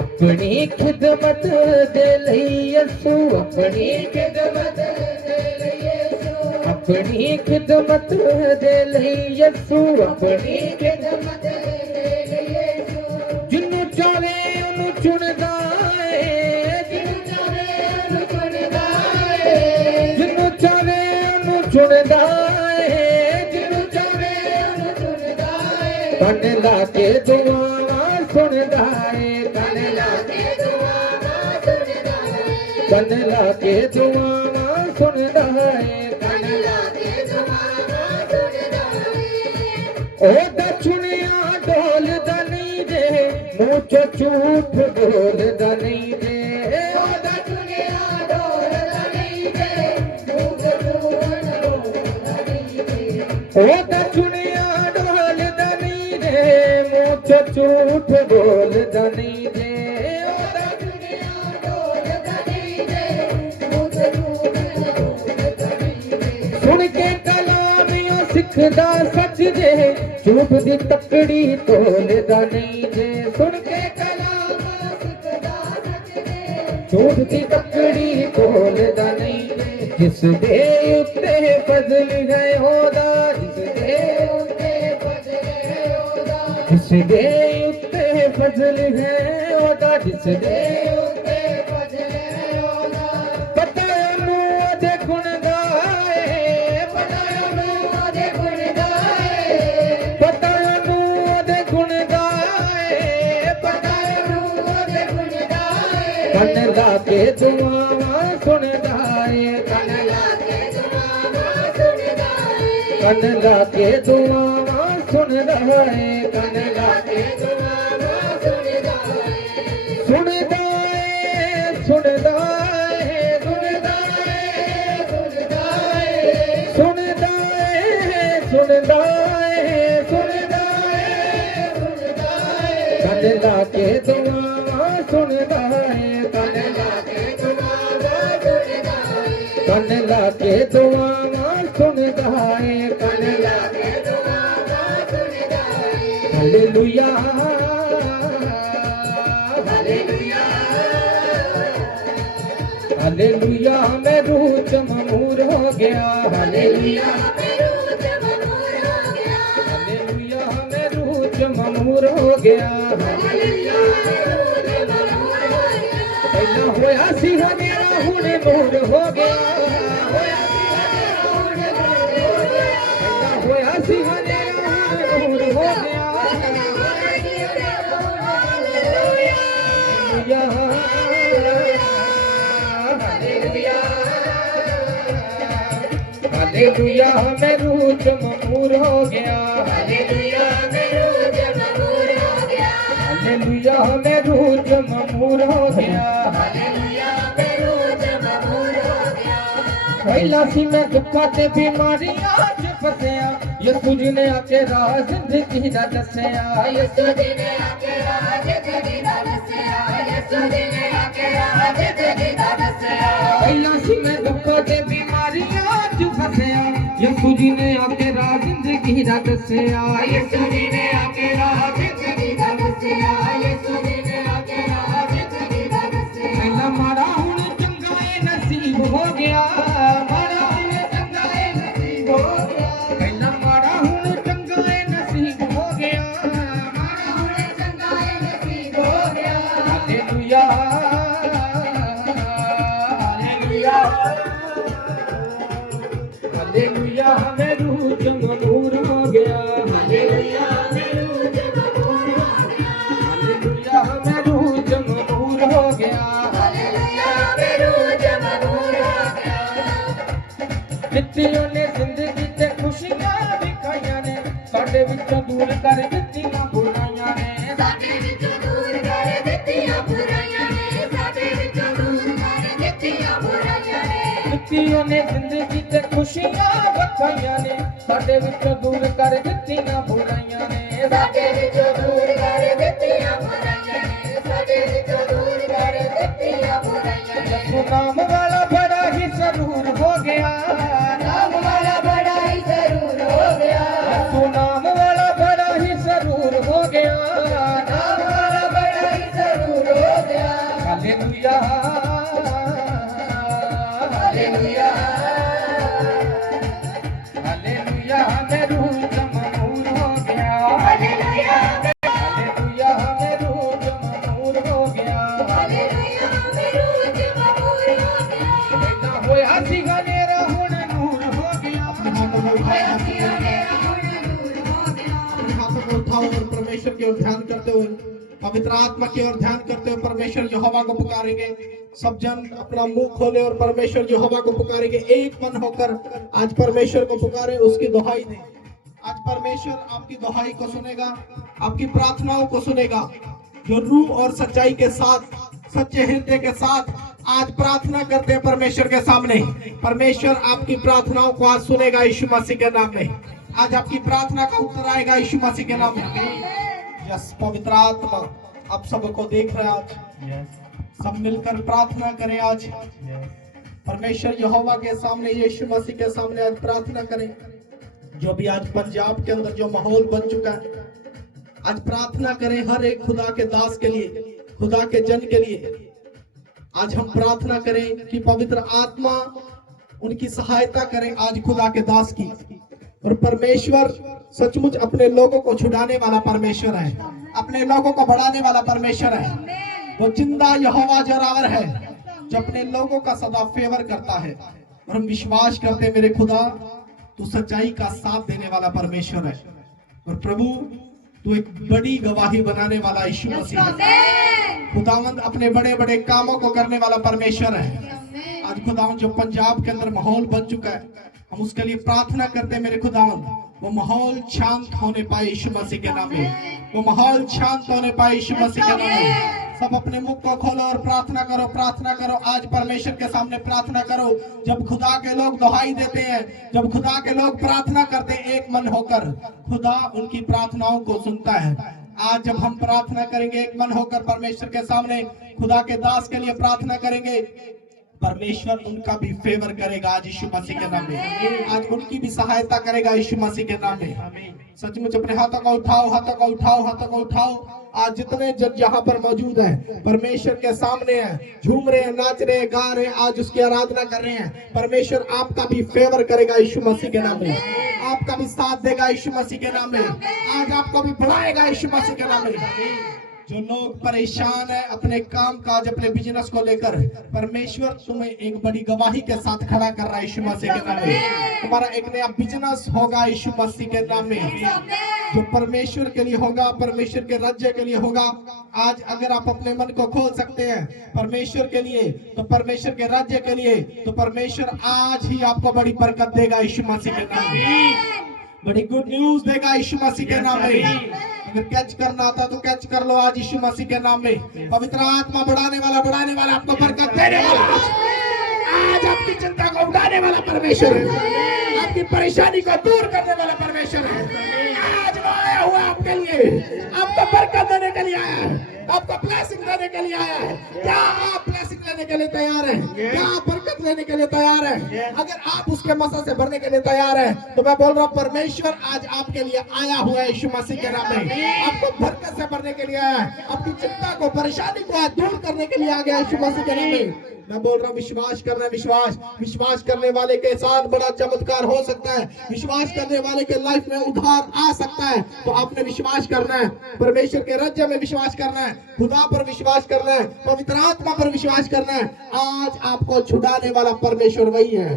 अपनी खिदमत दे लई यसू अपनी खिदमत दे लई यसू अपनी खिदमत दे लई यसू अपनी खिदमत दे लई यसू जिन्नू चाहे ओनू चुनदा है जिन्नू चाहे ओनू चुनदा है जिन्नू चाहे ओनू चुनदा कन ला के दुआवां सुनदा है कन ला के दुआवां सुनदा है कन ला के दुआवां सुनदा है कन ला के दुआवां सुनदा है ओ दा चुनिया डोलदा नहीं जे मुंह चो झूठ बोलदा नहीं जे ओ दा चुनिया डोलदा नहीं जे मुंह चो झूठ बोलदा नहीं जे ओ दा चुनिया झूठ बोलदा नहीं जे ओदा चुनिया डोलदा नहीं जे मुझ झूठ बोलदा नहीं जे सुन के कलामियों सिखदा सच जे झूठ दी तकड़ी तोलदा नहीं जे सुन के कलाम सिखदा सच जे झूठ दी तकड़ी तोलदा नहीं जे जिस दे उत्ते फजल है ओदा जिस दे उत्ते फजल है ओदा जिस दे फजल है ओदा जिस दे उत्ते फजल है ओदा पता ओनू दे गुण गाए पता ओनू दे गुण गाए पता ओनू दे गुण गाए पता ओनू दे गुण गाए कन ला के दुआवां सुनदा है कन ला के दुआवां सुनदा है कन ला के दुआवां सुनदा है कन ला के सुनदा है सुनदा है सुनदा है सुनदा है सुनदा है सुनदा है सुनदा है सुनदा है कन ला के दुआवां सुनदा है कन ला के दुआवां सुनदा है कन ला के दुआवां सुनदा है कन ला के दुआवां सुनदा है हालेलुया हालेलुया मैं रूह च ममूर हो गया हालेलुया मैं रूह च ममूर हो गया हालेलुया मैं रूह च ममूर हो गया हालेलुया मैं रूह च ममूर हो गया पहला होया सी हनेरा हुण नूर हो गया होया सी हनेरा हुण नूर हो गया पहला होया सी हनेरा हालेलुया हमें रूह ममूर हो गया, हालेलुया हमें रूह ममूर हो गया, हालेलुया हमें रूह ममूर हो गया। हालेलुया हमें रूह ममूर हो गया। पहला सी में दुखा ते बीमारियां च फसिया, यीशु जी ने आके राह जिंदगी दा दसया, यीशु जी ने आके राह जिंदगी दा दसया, यीशु जी ने आके राह जिंदगी दा दसया। पहला सी में दुखा ते बीमारियां च फसिया, यीशु जी ने आके राह जिंदगी दा दसया, यीशु जी ने आके राह जिंदगी दा दसया, यीशु जी ने आके राह जिंदगी दा दसया। पहला माड़ा हुण चंगा ए नसीब हो गया, माड़ा हुण चंगा ए नसीब हो गया, पहला माड़ा हुण चंगा ए नसीब हो गया, माड़ा हुण चंगा ए नसीब हो गया। हालेलुया हालेलुया हालेलुया हमें रूह ममूर हो गया, हालेलुया हमें रूह ममूर हो गया, हालेलुया हमें रूह ममूर हो गया। हालेलुया हमें रूह ममूर हो गया। जित्तियों ने जिंदगी ते खुशियां दिखाइयां ने, साडे विचों दूर कर दित्तियां बुराइयां ने, साडे विचों दूर कर दित्तियां बुराइयां ने, साडे विचों दूर कर दित्तियां बुराइयां ने। जित्तियों ने जिंदगी ते खुशियां दिखाइयां ने, साडे विचों दूर कर दित्तियां बुराइयां ने, साडे विचों दूर कर दित्तियां बुराइयां ने, साडे विचों दूर कर दित्तियां बुराइयां ने। यीशु नाम वाला बड़ा ही जरूर हो गया, नाम वाला बड़ा ही जरूर हो गया, यीशु नाम वाला बड़ा ही जरूर हो गया। नाम वाला बड़ा ही जरूर हो गया। हालेलुया हालेलुया हालेलुया हमें रूह ममूर हो गया, हालेलुया हालेलुया हमें रूह ममूर हो गया। हालेलुया हमें रूह ममूर हो गया। बेटा होया सीगा मेरा हुण नूर हो गया, होया सिया मेरा हुण नूर हो गया। अपने हाथों को उठाओ और परमेश्वर की ओर ध्यान करते हुए, पवित्र आत्मा की ओर ध्यान करते हुए परमेश्वर यहोवा को पुकारेंगे। सब जन अपना मुंह खोले और परमेश्वर यहोवा को पुकारेंगे। एक मन होकर आज परमेश्वर को पुकारे, उसकी दुहाई दें। आज परमेश्वर आपकी दुहाई को सुनेगा, आपकी प्रार्थनाओं को सुनेगा। जो रूह और सच्चाई के साथ, सच्चे हृदय के साथ आज प्रार्थना करते हैं परमेश्वर के सामने, परमेश्वर आपकी प्रार्थनाओं को आज सुनेगा यीशु मसीह के नाम में। आज आपकी प्रार्थना का उत्तर आएगा यीशु मसीह के नाम में। यस, पवित्र आत्मा आप सबको देख रहे हैं। आज सब मिलकर प्रार्थना करें। आज परमेश्वर यहोवा के सामने, यीशु मसीह के सामने आज प्रार्थना करें। जो भी आज पंजाब के अंदर जो माहौल बन चुका है, आज प्रार्थना करें हर एक खुदा के दास के लिए, खुदा के जन के लिए। आज हम प्रार्थना करें कि पवित्र आत्मा उनकी सहायता करें आज खुदा के दास की। और परमेश्वर सचमुच अपने लोगों को छुड़ाने वाला परमेश्वर है, अपने लोगों को बढ़ाने वाला परमेश्वर है। वो जिंदा यहोवा जोरावर है, जो अपने लोगों का सदा फेवर करता है। और हम विश्वास करते हैं मेरे खुदा, तू सच्चाई का साथ देने वाला परमेश्वर है। और प्रभु, तू एक बड़ी गवाही बनाने वाला यीशु मसीह है। खुदावंद अपने बड़े बड़े कामों को करने वाला परमेश्वर है। आज खुदावंद जो पंजाब के अंदर माहौल बन चुका है, हम उसके लिए प्रार्थना करते हैं मेरे खुदावंद, वो माहौल शांत होने पाए यीशु मसीह के नाम में। वो माहौल शांत होने पाए यीशु मसीह के नाम में। सब अपने मुख को खोलो और प्रार्थना करो, प्रार्थना करो। आज परमेश्वर के सामने प्रार्थना करो। जब खुदा के लोग दुहाई देते हैं, जब खुदा के लोग प्रार्थना करते हैं एक मन होकर, खुदा उनकी प्रार्थनाओं को सुनता है। आज जब हम प्रार्थना करेंगे एक मन होकर परमेश्वर के सामने, खुदा के दास के लिए प्रार्थना करेंगे, परमेश्वर उनका भी फेवर करेगा आज यीशु मसीह के नाम में। आज उनकी भी सहायता करेगा यीशु मसीह के नाम में। सचमुच अपने हाथों को उठाओ, हाथों को उठाओ, हाथों को उठाओ। आज जितने जन यहाँ पर मौजूद हैं, परमेश्वर के सामने हैं, झूम रहे हैं, नाच रहे हैं, गा रहे हैं, आज उसकी आराधना कर रहे हैं। परमेश्वर आपका भी फेवर करेगा यीशु मसीह के नाम में, आपका भी साथ देगा यीशु मसीह के नाम में। आज आपको भी बढ़ाएगा यीशु मसीह के नाम में। जो लोग परेशान है अपने काम काज, अपने बिजनेस को लेकर, परमेश्वर तुम्हें एक बड़ी गवाही के साथ खड़ा कर रहा है यीशु मसीह के नाम में। तुम्हारा एक नया बिजनेस होगा यीशु मसीह के नाम में। जो परमेश्वर के लिए होगा, परमेश्वर के राज्य के लिए होगा। आज अगर आप अपने मन को खोल सकते हैं परमेश्वर के लिए, तो परमेश्वर के राज्य के लिए, तो परमेश्वर आज ही आपको बड़ी बरकत देगा यीशु मसीह के नाम में। बड़ी गुड न्यूज देगा यीशु मसीह के नाम में। अगर कैच करना आता तो कैच कर लो आज यीशु मसीह के नाम में। पवित्र आत्मा बढ़ाने वाला आपको बरकत देने वाला, आज आपकी चिंता को उठाने वाला परमेश्वर है, आपकी परेशानी को दूर करने वाला परमेश्वर है। आज वो आया हुआ आपके लिए, आपको बरकत देने के लिए आया है, आपको ब्लेसिंग देने के लिए आया है। क्या आप ब्लेसिंग लेने के लिए तैयार हैं? क्या आप बरकत लेने के लिए तैयार हैं? अगर आप उसके मसा से भरने के लिए तैयार हैं, तो मैं बोल रहा हूँ परमेश्वर आज आपके लिए आया हुआ है यीशु मसीह के नाम में। आपको बरकत से भरने के लिए आया है, आपकी चिंता को, परेशानी को आज दूर करने के लिए आ गया यीशु मसीह के नाम में। मैं बोल रहा हूँ विश्वास करना है, विश्वास करने वाले के साथ बड़ा चमत्कार हो सकता है। विश्वास करने वाले के लाइफ में उद्धार आ सकता है। तो आपने विश्वास करना है, परमेश्वर के राज्य में विश्वास करना है, खुदा पर विश्वास करना है, पवित्र आत्मा पर विश्वास करना है। आज आपको छुड़ाने वाला परमेश्वर वही है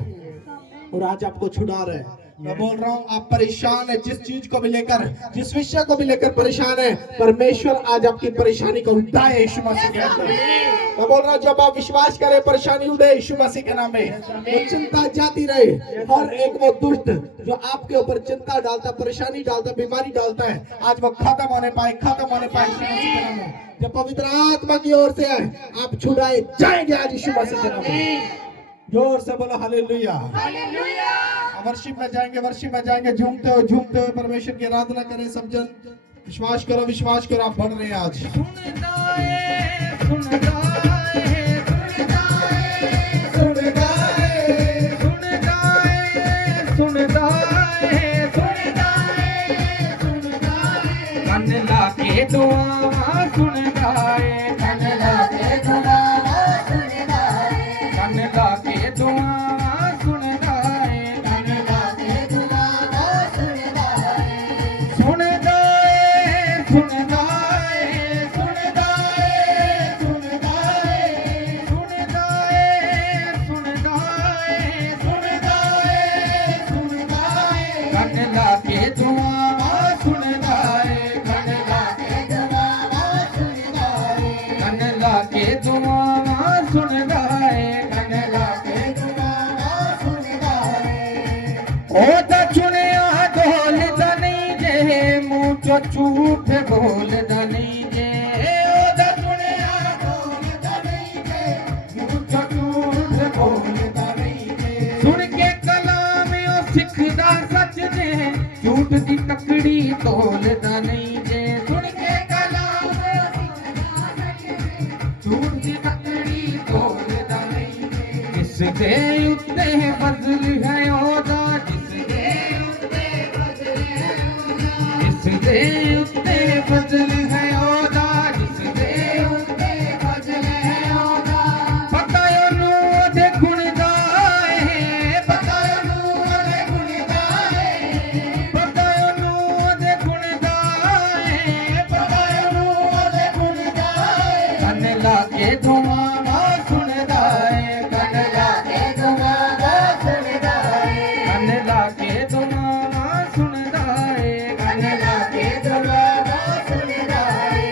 और आज आपको छुड़ा रहे हैं। मैं बोल रहा हूँ आप परेशान है, जिस चीज को भी लेकर, जिस विषय को भी लेकर परेशान है, परमेश्वर आज आपकी परेशानी को उठाए यीशु मसीह के नाम में। मैं बोल रहा हूँ जब आप विश्वास करें परेशानी उठे यीशु मसीह के नाम में। वो चिंता जाती रहे, हर एक वो दुष्ट जो आपके ऊपर चिंता डालता, परेशानी डालता, बीमारी डालता है, आज वो खत्म होने पाए यीशु मसीह के नाम में। जब पवित्र आत्मा की ओर से आप छुड़ाए जाएंगे आज यीशु मसीह के नाम में। जोर से बोलो हालेलुया। वर्शिप में जाएंगे, झूमते हुए परमेश्वर की आराधना करें सब जन। विश्वास करो आप बढ़ रहे हैं आज। झूठ बोलदा नहीं जे, ओदा सुनिया बोलदा नहीं जे, झूठ बोलदा नहीं जे। सुन के कलाम ओ सिखदा सच जे, झूठ दी तकड़ी तोलदा नहीं जे। सुन के कलाम ओ सिखदा सच जे, झूठ दी तकड़ी तोलदा नहीं जे। जिस दे उत्ते फजल है ओदा, जिसदे उत्ते फजल है ओदा, जिसदे उत्ते फजल है ओदा। पता ओनू ओदे गुण दा है, पता ओनू ओदे गुण दा है, पता ओनू ओदे गुण दा है, पता ओनू ओदे गुण दा है। कन लाके दुआवां सुनदा है, कन लाके दुआवां सुनदा है, कन लाके दुआवां सुनदा है, कन लाके दुआवां सुनदा है।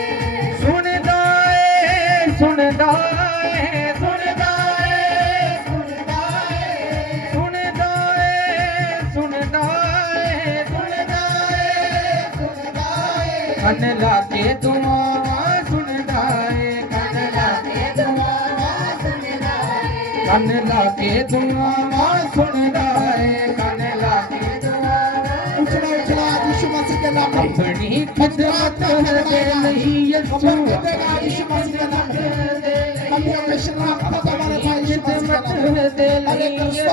सुनदा है, सुनदा है, सुनदा है, सुनदा है, सुनदा है, सुनदा है, सुनदा है, सुनदा है। कन लाके दुआवां सुनदा है, कन लाके दुआवां सुनदा है, कन लाके दुआवां सुनदा है, कन लाके दुआवां। उछला यीशु मसीह के नाम में। अपनी खिदमत दे नहीं यीशु, यीशु मसीह के नाम में। कभी अपने शराब खाता हमारे भाई यीशु मसीह के नाम में। अरे कृष्ण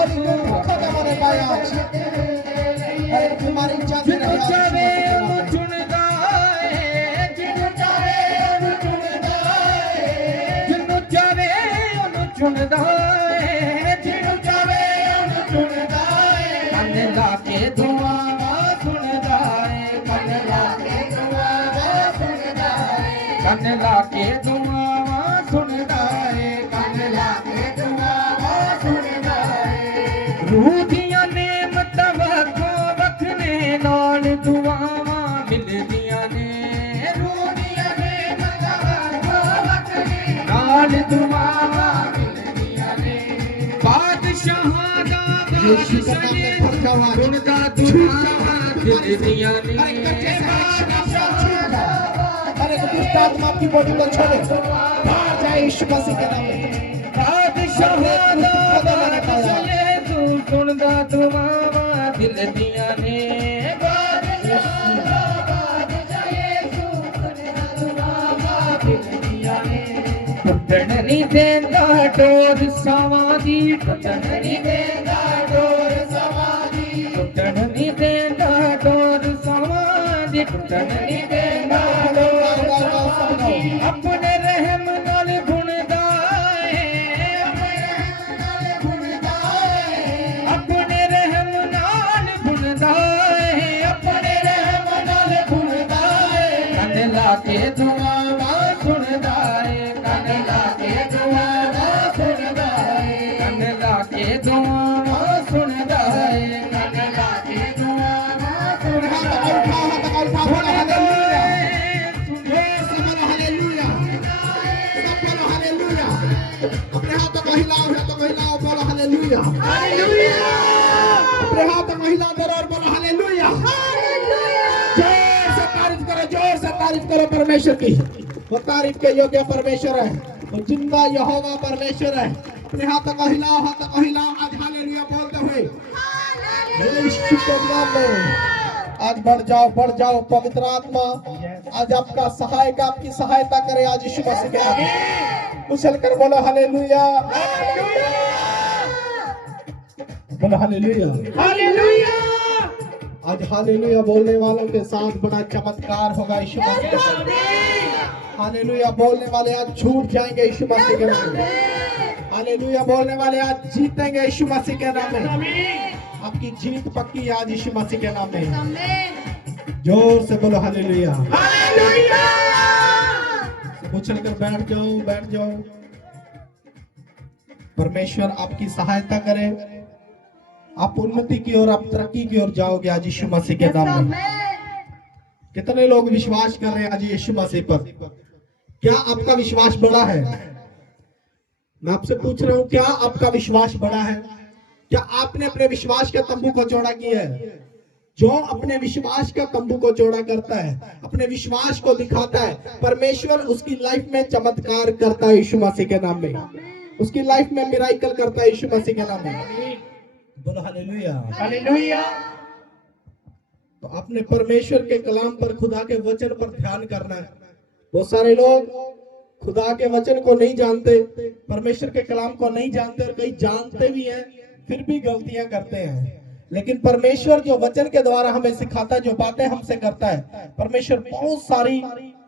खाता हमारे भाई आज। अरे तुम्हारी जान जिनु चाहे ओनु चुनदा है, जिनु चाहे ओनु चुनदा है, जिनु चाहे ओनु चुनदा है, जिनु चाहे ओनु चुनदा है। कन लाके दुआवां सुनदा है, कन लाके दुआवां सुनदा है, कन लाके दुआवां सुनदा है, कन लाके दुआवां सुनदा है। रूह दियां नेमतां वखो वखने नाल दुआवां मिल यीशु का नाम में भर जाओ आज। सुनदा दुआ दिल दिया अरे ने कच्चे से एक शराब छूट जाओ। अरे दुष्ट आत्मा की बॉडी को छोड़ो, बाहर जाए यीशु मसीह के नाम में। बादशाह बादशाह तू सुनदा दुआ दिल दिया ने टुटण नहीं देंदा डोर समाधी टुटण नहीं देंदा डोर समाधी टुटण नहीं देंदा डोर समाधी टुटण नहीं देंदा डोर समाधी अपने रहम नाल बुनदा है अपने रहम नाल बुनदा है अपने रहम नाल बुनदा है कन लाके दुआ सुनदा है कन लाके दुआ सुनदा है कन लाके दुआ सुनदा है कन लाके दुआ सुनदा अपने हाथों को हिलाओ, हाथों को हिलाओ, बोलो हालेलुया। अपने हाथों को हिला दो और बोलो हालेलुया। जोर से तारीफ करो परमेश्वर की। वो तारीफ के योग्य परमेश्वर है, वो जिंदा यहोवा परमेश्वर है। अपने हाथों को हिलाओ, हाथों को हिलाओ आज हालेलुया बोलते हुए। यीशु के नाम में आज बढ़ जाओ पवित्र आत्मा आज आपका सहायक आपकी सहायता करे आज यीशु मसीह के नाम में। उछल कर बोलो हालेलुया, बोलो हालेलुया। आज हालेलुया बोलने वालों के साथ बड़ा चमत्कार होगा यीशु मसीह के नाम में। हालेलुया बोलने वाले आज छूट जाएंगे यीशु मसीह के नाम में। हालेलुया बोलने वाले आज जीतेंगे यीशु मसीह के नाम में। आपकी जीत पक्की आज यीशु मसीह के नाम में। जोर से बोलो हालेलुया। उछल कर बैठ जाओ। परमेश्वर आपकी सहायता करे, आप उन्नति की ओर, आप तरक्की की ओर जाओगे आज यीशु मसीह के नाम में। कितने लोग विश्वास कर रहे हैं आज यीशु मसीह पर? क्या आपका विश्वास बड़ा है? मैं आपसे पूछ रहा हूं, क्या आपका विश्वास बड़ा है? क्या आपने अपने विश्वास के तंबू को चौड़ा किया है? जो अपने विश्वास का तंबू को चौड़ा करता है, अपने विश्वास को दिखाता है, परमेश्वर उसकी लाइफ में चमत्कार करता है यीशु मसीह के नाम में। उसकी लाइफ में मिराकल करता है यीशु मसीह के नाम में। बोलो हालेलुया। तो अपने परमेश्वर के कलाम पर, खुदा के वचन पर ध्यान करना है। बहुत सारे लोग खुदा के वचन को नहीं जानते, परमेश्वर के कलाम को नहीं जानते, और कई जानते भी हैं फिर भी गलतियां करते हैं। लेकिन परमेश्वर जो वचन के द्वारा हमें सिखाता है, जो बातें हमसे करता है, परमेश्वर बहुत सारी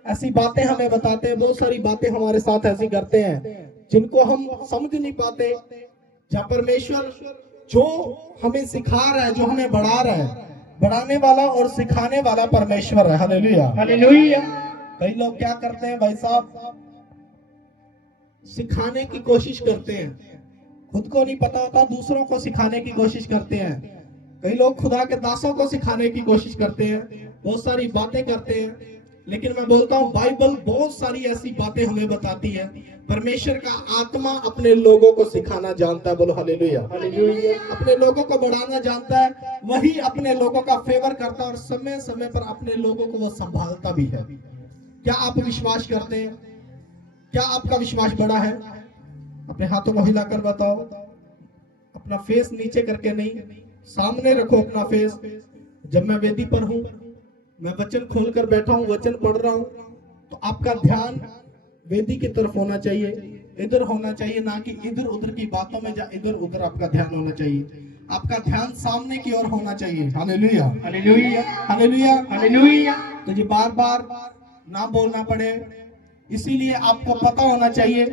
ऐसी बातें हमें बताते हैं, बहुत सारी बातें हमारे साथ ऐसी करते हैं जिनको हम समझ नहीं पाते। जहाँ परमेश्वर जो हमें सिखा रहा है, जो हमें बढ़ा रहा है, बढ़ाने वाला और सिखाने वाला परमेश्वर है। हालेलुया। कई लोग क्या करते हैं भाई साहब, सिखाने की कोशिश करते हैं, खुद को नहीं पता होता, दूसरों को सिखाने की कोशिश करते हैं। कई लोग खुदा के दासों को सिखाने की कोशिश करते हैं, बहुत सारी बातें करते हैं। लेकिन मैं बोलता हूँ बाइबल बहुत सारी ऐसी बातें हमें बताती है। परमेश्वर का आत्मा अपने लोगों को सिखाना जानता है। बोलो हालेलुया। अपने लोगों को बढ़ाना जानता है, वही अपने लोगों का फेवर करता है और समय समय पर अपने लोगों को वो संभालता भी है। क्या आप विश्वास करते हैं? क्या आपका विश्वास बड़ा है? अपने हाथों को हिलाकर बताओ। अपना फेस नीचे करके नहीं, सामने रखो अपना फेस। जब मैं वेदी पर हूं, मैं वचन खोलकर बैठा हूं, वचन पढ़ रहा हूं, तो आपका ध्यान वेदी की तरफ होना चाहिए, इधर होना चाहिए, ना कि इधर उधर की बातों में जा इधर उधर आपका ध्यान होना चाहिए। आपका ध्यान सामने की ओर होना चाहिए। Hallelujah, hallelujah, hallelujah, hallelujah. तो ये बार बार ना बोलना पड़े, इसीलिए आपको पता होना चाहिए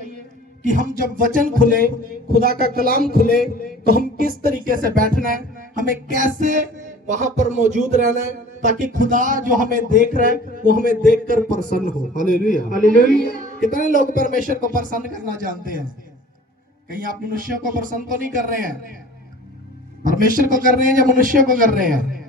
कि हम जब वचन खुले, खुदा का कलाम खुले, तो हम किस तरीके से बैठना है, हमें कैसे वहां पर मौजूद रहना है, ताकि खुदा जो हमें देख रहा है वो हमें देखकर प्रसन्न हो। Hallelujah, hallelujah. कितने लोग परमेश्वर को प्रसन्न करना जानते हैं? कहीं आप मनुष्यों को प्रसन्न तो नहीं कर रहे हैं? परमेश्वर को कर रहे हैं या मनुष्यों को कर रहे हैं?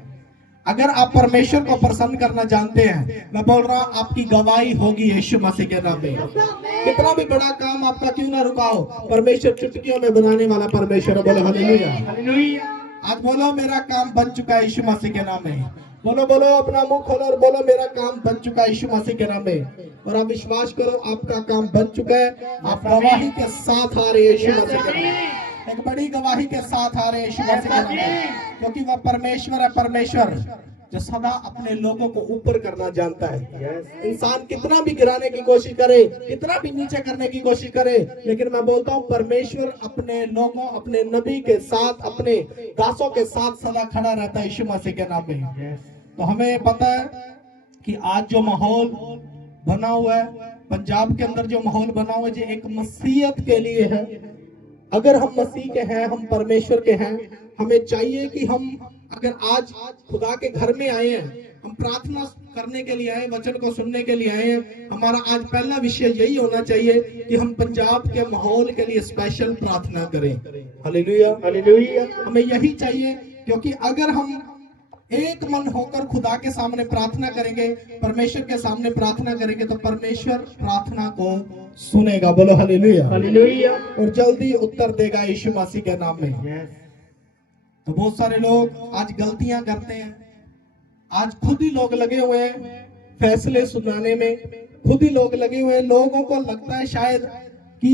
अगर आप परमेश्वर को प्रसन्न करना जानते हैं, मैं बोल रहा हूँ आपकी गवाही होगी यीशु मसीह के नाम में। कितना भी बड़ा काम आपका क्यों ना रुका हो, परमेश्वर चुटकियों में बनाने वाला परमेश्वर। बोले हालेलुया, हालेलुया। आज बोलो मेरा काम बन चुका है यीशु मसीह के नाम में। बोलो बोलो, अपना मुंह खोलो और बोलो मेरा काम बन चुका है यीशु मसीह के नाम में। और आप विश्वास करो आपका काम बन चुका है। आप गवाही के साथ आ रहे हैं यीशु मसीह के नाम में, एक बड़ी गवाही के साथ आ रहे हैं यीशु मसीह के नाम में, क्योंकि वह परमेश्वर है, परमेश्वर जो सदा अपने लोगों को ऊपर करना जानता है। इंसान कितना भी गिराने की कोशिश करे, कितना भी नीचे करने की कोशिश करे, लेकिन मैं बोलता हूँ परमेश्वर अपने लोगों, अपने नबी के साथ, अपने दासों के साथ सदा खड़ा रहता है यीशु मसीह के नाम में। तो हमें पता है कि आज जो माहौल बना हुआ है पंजाब के अंदर, जो माहौल बना हुआ है, जो एक मसीहत के लिए है। अगर हम मसीह के हैं, हम परमेश्वर के हैं, हमें चाहिए कि हम अगर आज खुदा के घर में आए हैं, हम प्रार्थना करने के लिए आए, वचन को सुनने के लिए आए हैं, हमारा आज पहला विषय यही होना चाहिए कि हम पंजाब के माहौल के लिए स्पेशल प्रार्थना करें। Hallelujah, hallelujah. हमें यही चाहिए, क्योंकि अगर हम एक मन होकर खुदा के सामने प्रार्थना करेंगे, परमेश्वर के सामने प्रार्थना करेंगे, तो परमेश्वर प्रार्थना को सुनेगा। बोलो हालेलुया, हालेलुया। और जल्दी उत्तर देगा यीशु मसीह के नाम में। तो बहुत सारे लोग आज गलतियां करते हैं। आज खुद ही लोग लगे हुए हैं फैसले सुनाने में, खुद ही लोग लगे हुए हैं। लोगों को लगता है शायद कि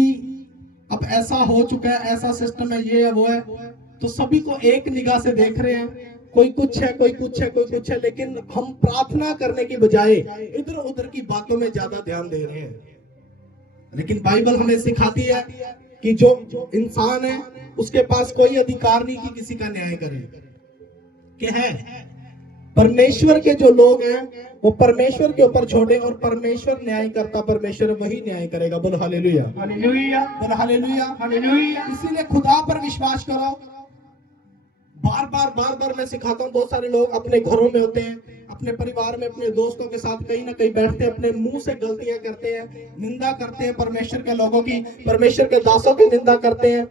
अब ऐसा हो चुका है, ऐसा सिस्टम है, ये है वो है, तो सभी को एक निगाह से देख रहे हैं। कोई कुछ है, कोई कुछ है, कोई कुछ है, लेकिन हम प्रार्थना करने की बजाय इधर उधर की बातों में ज्यादा ध्यान दे रहे हैं। लेकिन बाइबल हमें सिखाती है कि जो इंसान है उसके पास कोई अधिकार नहीं कि किसी का न्याय करे। क्या है? परमेश्वर के जो लोग हैं वो परमेश्वर के ऊपर छोड़े, और परमेश्वर न्याय करता, परमेश्वर वही न्याय करेगा। बोलो हालेलुया, हालेलुया, बोलो हालेलुया, हालेलुया। इसीलिए खुदा पर विश्वास करो। बार बार मैं सिखाता हूँ। बहुत सारे लोग अपने घरों में होते हैं, अपने परिवार में, अपने दोस्तों के साथ कहीं ना कहीं बैठते हैं, अपने मुंह से गलतियां करते हैं, निंदा करते हैं परमेश्वर के लोगों की, परमेश्वर के दासों की निंदा करते हैं।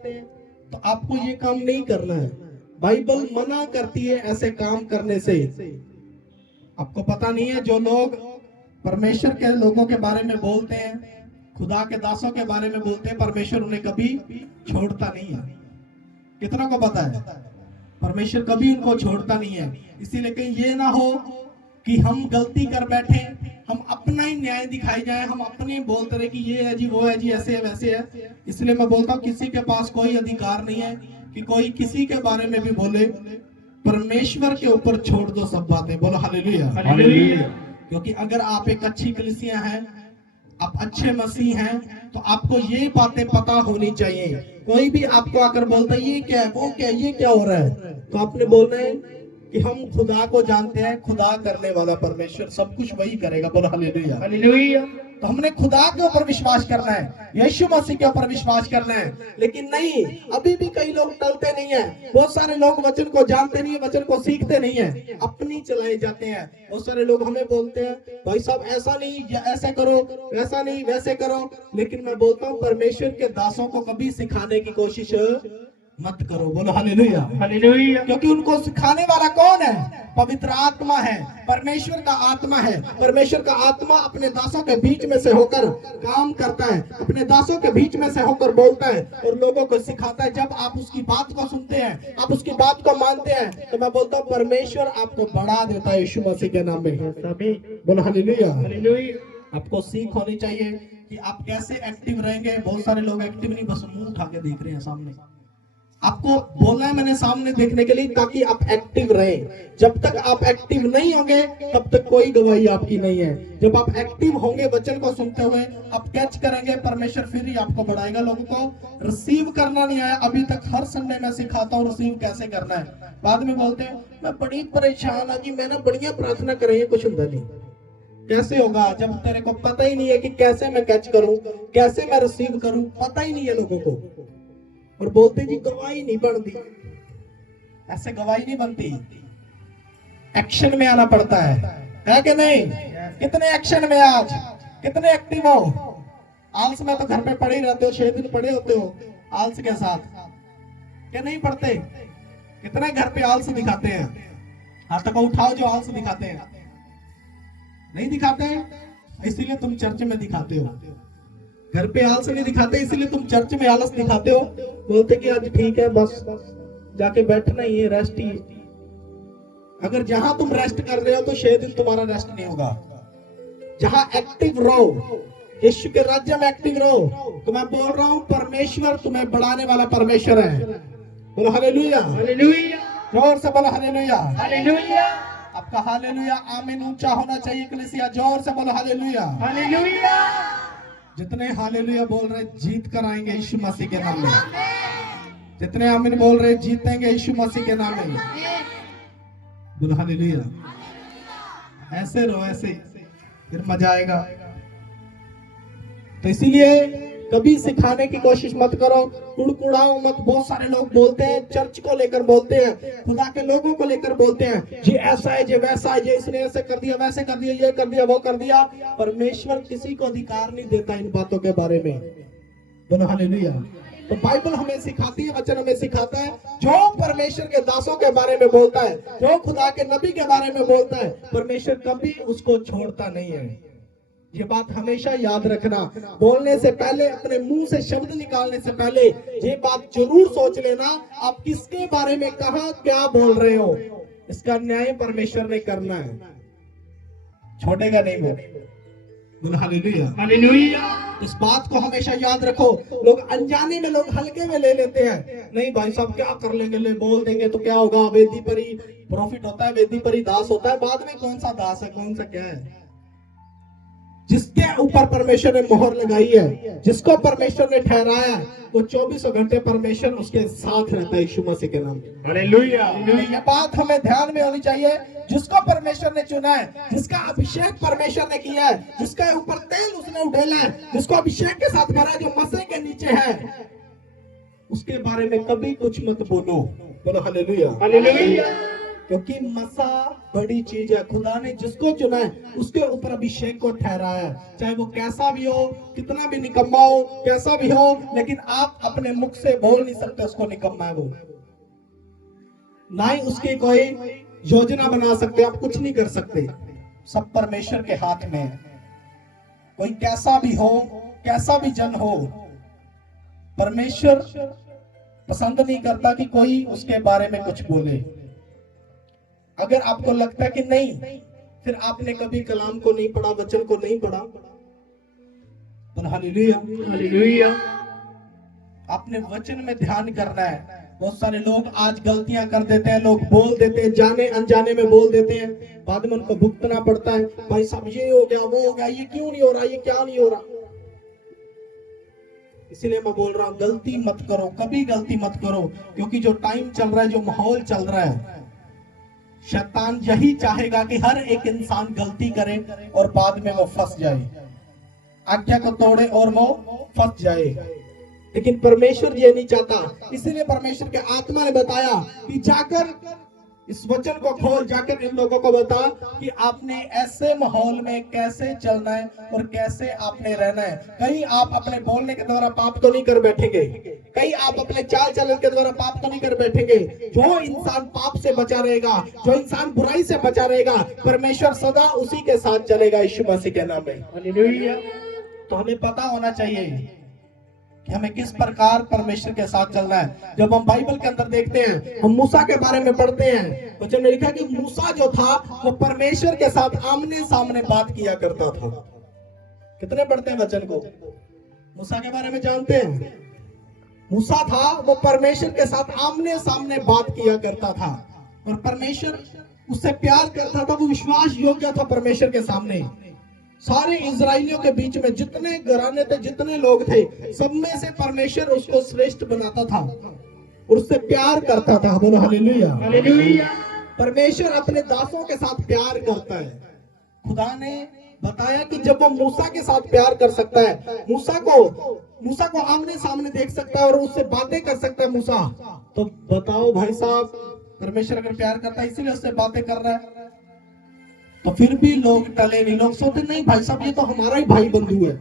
तो आपको ये काम नहीं करना है। बाइबल मना करती है ऐसे काम करने से। आपको पता नहीं है, जो लोग परमेश्वर के लोगों के बारे में बोलते हैं, खुदा के दासों के बारे में बोलते हैं, परमेश्वर उन्हें कभी छोड़ता नहीं है। कितना को पता है? परमेश्वर कभी उनको छोड़ता नहीं है। इसीलिए कहीं ये ना हो कि हम गलती कर बैठे, हम अपना ही न्याय दिखाई जाए, हम अपने बोलते रहे कि ये है जी, वो है जी, ऐसे है, वैसे है। इसलिए मैं बोलता हूँ किसी के पास कोई अधिकार नहीं है कि कोई किसी के बारे में भी बोले। परमेश्वर के ऊपर छोड़ दो सब बातें। बोलो हालेलुया, हालेलुया। क्योंकि अगर आप एक अच्छी कलीसिया हैं, आप अच्छे मसीह हैं, तो आपको ये बातें पता होनी चाहिए। कोई भी आपको आकर बोलता है ये क्या है, वो क्या है, ये क्या हो रहा है, तो आपने बोलना है कि हम खुदा को जानते हैं, खुदा करने वाला परमेश्वर सब कुछ वही करेगा। बोलो हालेलुया, हालेलुया। तो हमने खुदा के ऊपर विश्वास करना है, यीशु मसीह के ऊपर विश्वास करना है। लेकिन नहीं, अभी भी कई लोग टलते नहीं है। बहुत सारे लोग वचन को जानते नहीं है, वचन को सीखते नहीं है, अपनी चलाए जाते हैं। बहुत सारे लोग हमें बोलते हैं भाई साहब ऐसा नहीं, ऐसे करो, वैसा नहीं, वैसे करो। लेकिन मैं बोलता हूँ परमेश्वर के दासों को कभी सिखाने की कोशिश मत करो। बोलो हालेलुया, हालेलुया। क्योंकि उनको सिखाने वाला कौन है? पवित्र आत्मा है, परमेश्वर का आत्मा है। परमेश्वर का आत्मा अपने दासों के बीच में से होकर काम करता है, अपने दासों के बीच में से होकर बोलता है और लोगों को सिखाता है। जब आप उसकी बात को सुनते हैं, आप उसकी बात को मानते हैं, तो मैं बोलता हूँ परमेश्वर आपको बढ़ा देता है यीशु मसीह के नाम में। बोलो हालेलुया, हालेलुया। आपको सीख होनी चाहिए कि आप कैसे एक्टिव रहेंगे। बहुत सारे लोग एक्टिव नहीं, बस मुंह उठा के देख रहे हैं सामने। आपको बोलना है मैंने सामने देखने के लिए, ताकि आप एक्टिव रहें। जब तक आप एक्टिव नहीं होंगे तब तक कोई गवाही आपकी नहीं है। जब आप एक्टिव होंगे, वचन को सुनते हुए आप कैच करेंगे, परमेश्वर फिर ही आपको बढ़ाएगा। लोगों को रिसीव करना नहीं आया अभी तक। हर संडे मैं सिखाता हूँ रिसीव कैसे करना है। बाद में बोलते हैं मैं बड़ी परेशान हूँ जी, मैंने बढ़िया प्रार्थना कर रही है, कुछ होता नहीं। कैसे होगा जब तेरे को पता ही नहीं है कि कैसे मैं कैच करूं, कैसे मैं रिसीव करूं? पता ही नहीं है लोगों को। और बोलते जी गवाही नहीं बनती। ऐसे गवाही नहीं बनती, एक्शन में आना पड़ता है कि नहीं? कितने एक्शन में आज, कितने एक्टिव हो? आलस में तो घर पे पड़े ही रहते हो, 6 दिन पड़े होते हो आलस के साथ, क्या नहीं पढ़ते? कितने घर पे आलस दिखाते हैं? हाथ तक उठाओ जो आलस दिखाते हैं। नहीं दिखाते हैं, इसीलिए तुम चर्च में दिखाते हो। घर पे आलस नहीं दिखाते, इसीलिए तुम चर्च में आलस दिखाते हो। बोलते कि आज ठीक है, बस जाके बैठना ही है, रेस्ट ही है। अगर जहां तुम रेस्ट कर रहे हो तो 6 दिन तुम्हारा रेस्ट नहीं होगा। जहां एक्टिव रहो, यीशु के राज्य में एक्टिव रहो। तो मैं बोल रहा हूं परमेश्वर तुम्हें बढ़ाने वाला परमेश्वर है। बोलो हालेलुया, हालेलुया, जोर से बोलो हालेलुया। हालेलुया, आपका हालेलुया आमीन ऊंचा होना चाहिए कलीसिया, जोर से बोलो हालेलुया। हालेलुया। जितने हालेलुया बोल रहे जीत कर आएंगे यीशु मसीह के नाम में। जितने आमीन बोल रहे जीतेंगे यीशु मसीह के नाम में। बोलो हालेलुया। ऐसे रहो, ऐसे फिर मजा आएगा। तो इसीलिए कभी सिखाने की कोशिश मत करो, कुड़कुड़ाओ मत। बहुत सारे लोग बोलते हैं, चर्च को लेकर बोलते हैं, खुदा के लोगों को लेकर बोलते हैं, जी ऐसा है, जी वैसा है, जी इसने ऐसे कर दिया, वैसे कर दिया, ये कर दिया, वो कर दिया। परमेश्वर किसी को अधिकार नहीं देता इन बातों के बारे में। बोलो हालेलुया। तो बाइबल हमें सिखाती है, वचन हमें सिखाता है, जो परमेश्वर के दासों के बारे में बोलता है, जो खुदा के नबी के बारे में बोलता है, परमेश्वर कभी उसको छोड़ता नहीं है। ये बात हमेशा याद रखना। बोलने से पहले, अपने मुंह से शब्द निकालने से पहले ये बात जरूर सोच लेना, आप किसके बारे में कहा क्या बोल रहे हो। इसका न्याय परमेश्वर ने करना है, छोड़ेगा नहीं वो। बोलो हालेलुया, हालेलुया। इस बात को हमेशा याद रखो। लोग अनजाने में, लोग हल्के में ले लेते हैं। नहीं भाई साहब क्या कर लेंगे, ले बोल देंगे तो क्या होगा, वेदी पर ही प्रॉफिट होता है, वेदी पर ही दास होता है। बाद में कौन सा दास है, कौन सा क्या है। जिसके ऊपर परमेश्वर ने मोहर लगाई है, जिसको परमेश्वर ने ठहराया है, वो 24 घंटे परमेश्वर उसके साथ रहता है यीशु मसीह के नाम में। हालेलुया। ये बात हमें ध्यान में होनी चाहिए। जिसको परमेश्वर ने चुना है, जिसका अभिषेक परमेश्वर ने किया है, जिसके ऊपर तेल उसने उड़ेला है, जिसको अभिषेक के साथ भरा, जो मसीह के नीचे है, उसके बारे में कभी कुछ मत बोलो। बोलो हालेलुया, हालेलुया। क्योंकि मसा बड़ी चीज है। खुदा ने जिसको चुना है उसके ऊपर अभिषेक को ठहराया है। चाहे वो कैसा भी हो, कितना भी निकम्मा हो, कैसा भी हो, लेकिन आप अपने मुख से बोल नहीं सकते उसको निकम्मा है वो। ना ही उसकी कोई योजना बना सकते, आप कुछ नहीं कर सकते। सब परमेश्वर के हाथ में है। कोई कैसा भी हो, कैसा भी जन हो, परमेश्वर पसंद नहीं करता कि कोई उसके बारे में कुछ बोले। अगर आपको लगता है कि नहीं, फिर आपने कभी कलाम को नहीं पढ़ा, वचन को नहीं पढ़ा। तो हालेलुया, हालेलुया। आपने वचन में ध्यान करना है। बहुत सारे लोग आज गलतियां कर देते हैं, लोग बोल देते हैं, जाने अनजाने में बोल देते हैं, बाद में उनको भुगतना पड़ता है। भाई साहब ये हो गया, वो हो गया, ये क्यों नहीं हो रहा, ये क्या नहीं हो रहा। इसीलिए मैं बोल रहा हूँ, गलती मत करो, कभी गलती मत करो। क्योंकि जो टाइम चल रहा है, जो माहौल चल रहा है, शैतान यही चाहेगा कि हर एक इंसान गलती करे और बाद में वो फंस जाए, आज्ञा को तोड़े और वो फंस जाए। लेकिन परमेश्वर ये नहीं चाहता। इसीलिए परमेश्वर के आत्मा ने बताया कि जाकर इस वचन को खोल, जाकर इन लोगों को बता कि आपने ऐसे माहौल में कैसे चलना है और कैसे आपने रहना है। कहीं आप अपने बोलने के द्वारा पाप तो नहीं कर बैठेंगे, कहीं आप अपने चाल चलन के द्वारा पाप तो नहीं कर बैठेंगे। जो इंसान पाप से बचा रहेगा, जो इंसान बुराई से बचा रहेगा, परमेश्वर सदा उसी के साथ चलेगा यीशु मसीह के नाम में। हालेलुया। तो हमें पता होना चाहिए कि हमें किस प्रकार परमेश्वर के साथ चलना है। जब हम बाइबल के अंदर देखते हैं, हम मूसा के बारे में पढ़ते हैं, वचन में लिखा कि मूसा जो था वो परमेश्वर के साथ आमने सामने बात किया करता था। कितने पढ़ते हैं वचन को, मूसा के बारे में जानते हैं। मूसा था, वो परमेश्वर के साथ आमने सामने बात किया करता था और परमेश्वर उससे प्यार करता था। वो विश्वास योग्य था परमेश्वर के सामने। सारे इजराइलियों के बीच में जितने घराने थे, जितने लोग थे, सब में से परमेश्वर उसको श्रेष्ठ बनाता था और उससे प्यार करता था। बोलो हालेलुया, हालेलुया। परमेश्वर अपने दासों के साथ प्यार करता है। खुदा ने बताया कि जब वो मूसा के साथ प्यार कर सकता है, मूसा को आमने सामने देख सकता है और उससे बातें कर सकता है मूसा, तो बताओ भाई साहब, परमेश्वर अगर प्यार करता है इसीलिए उससे बातें कर रहा है। तो फिर भी लोग टले नहीं। लोग सोचते नहीं भाई साहब ये तो हमारा ही भाई बंधु है,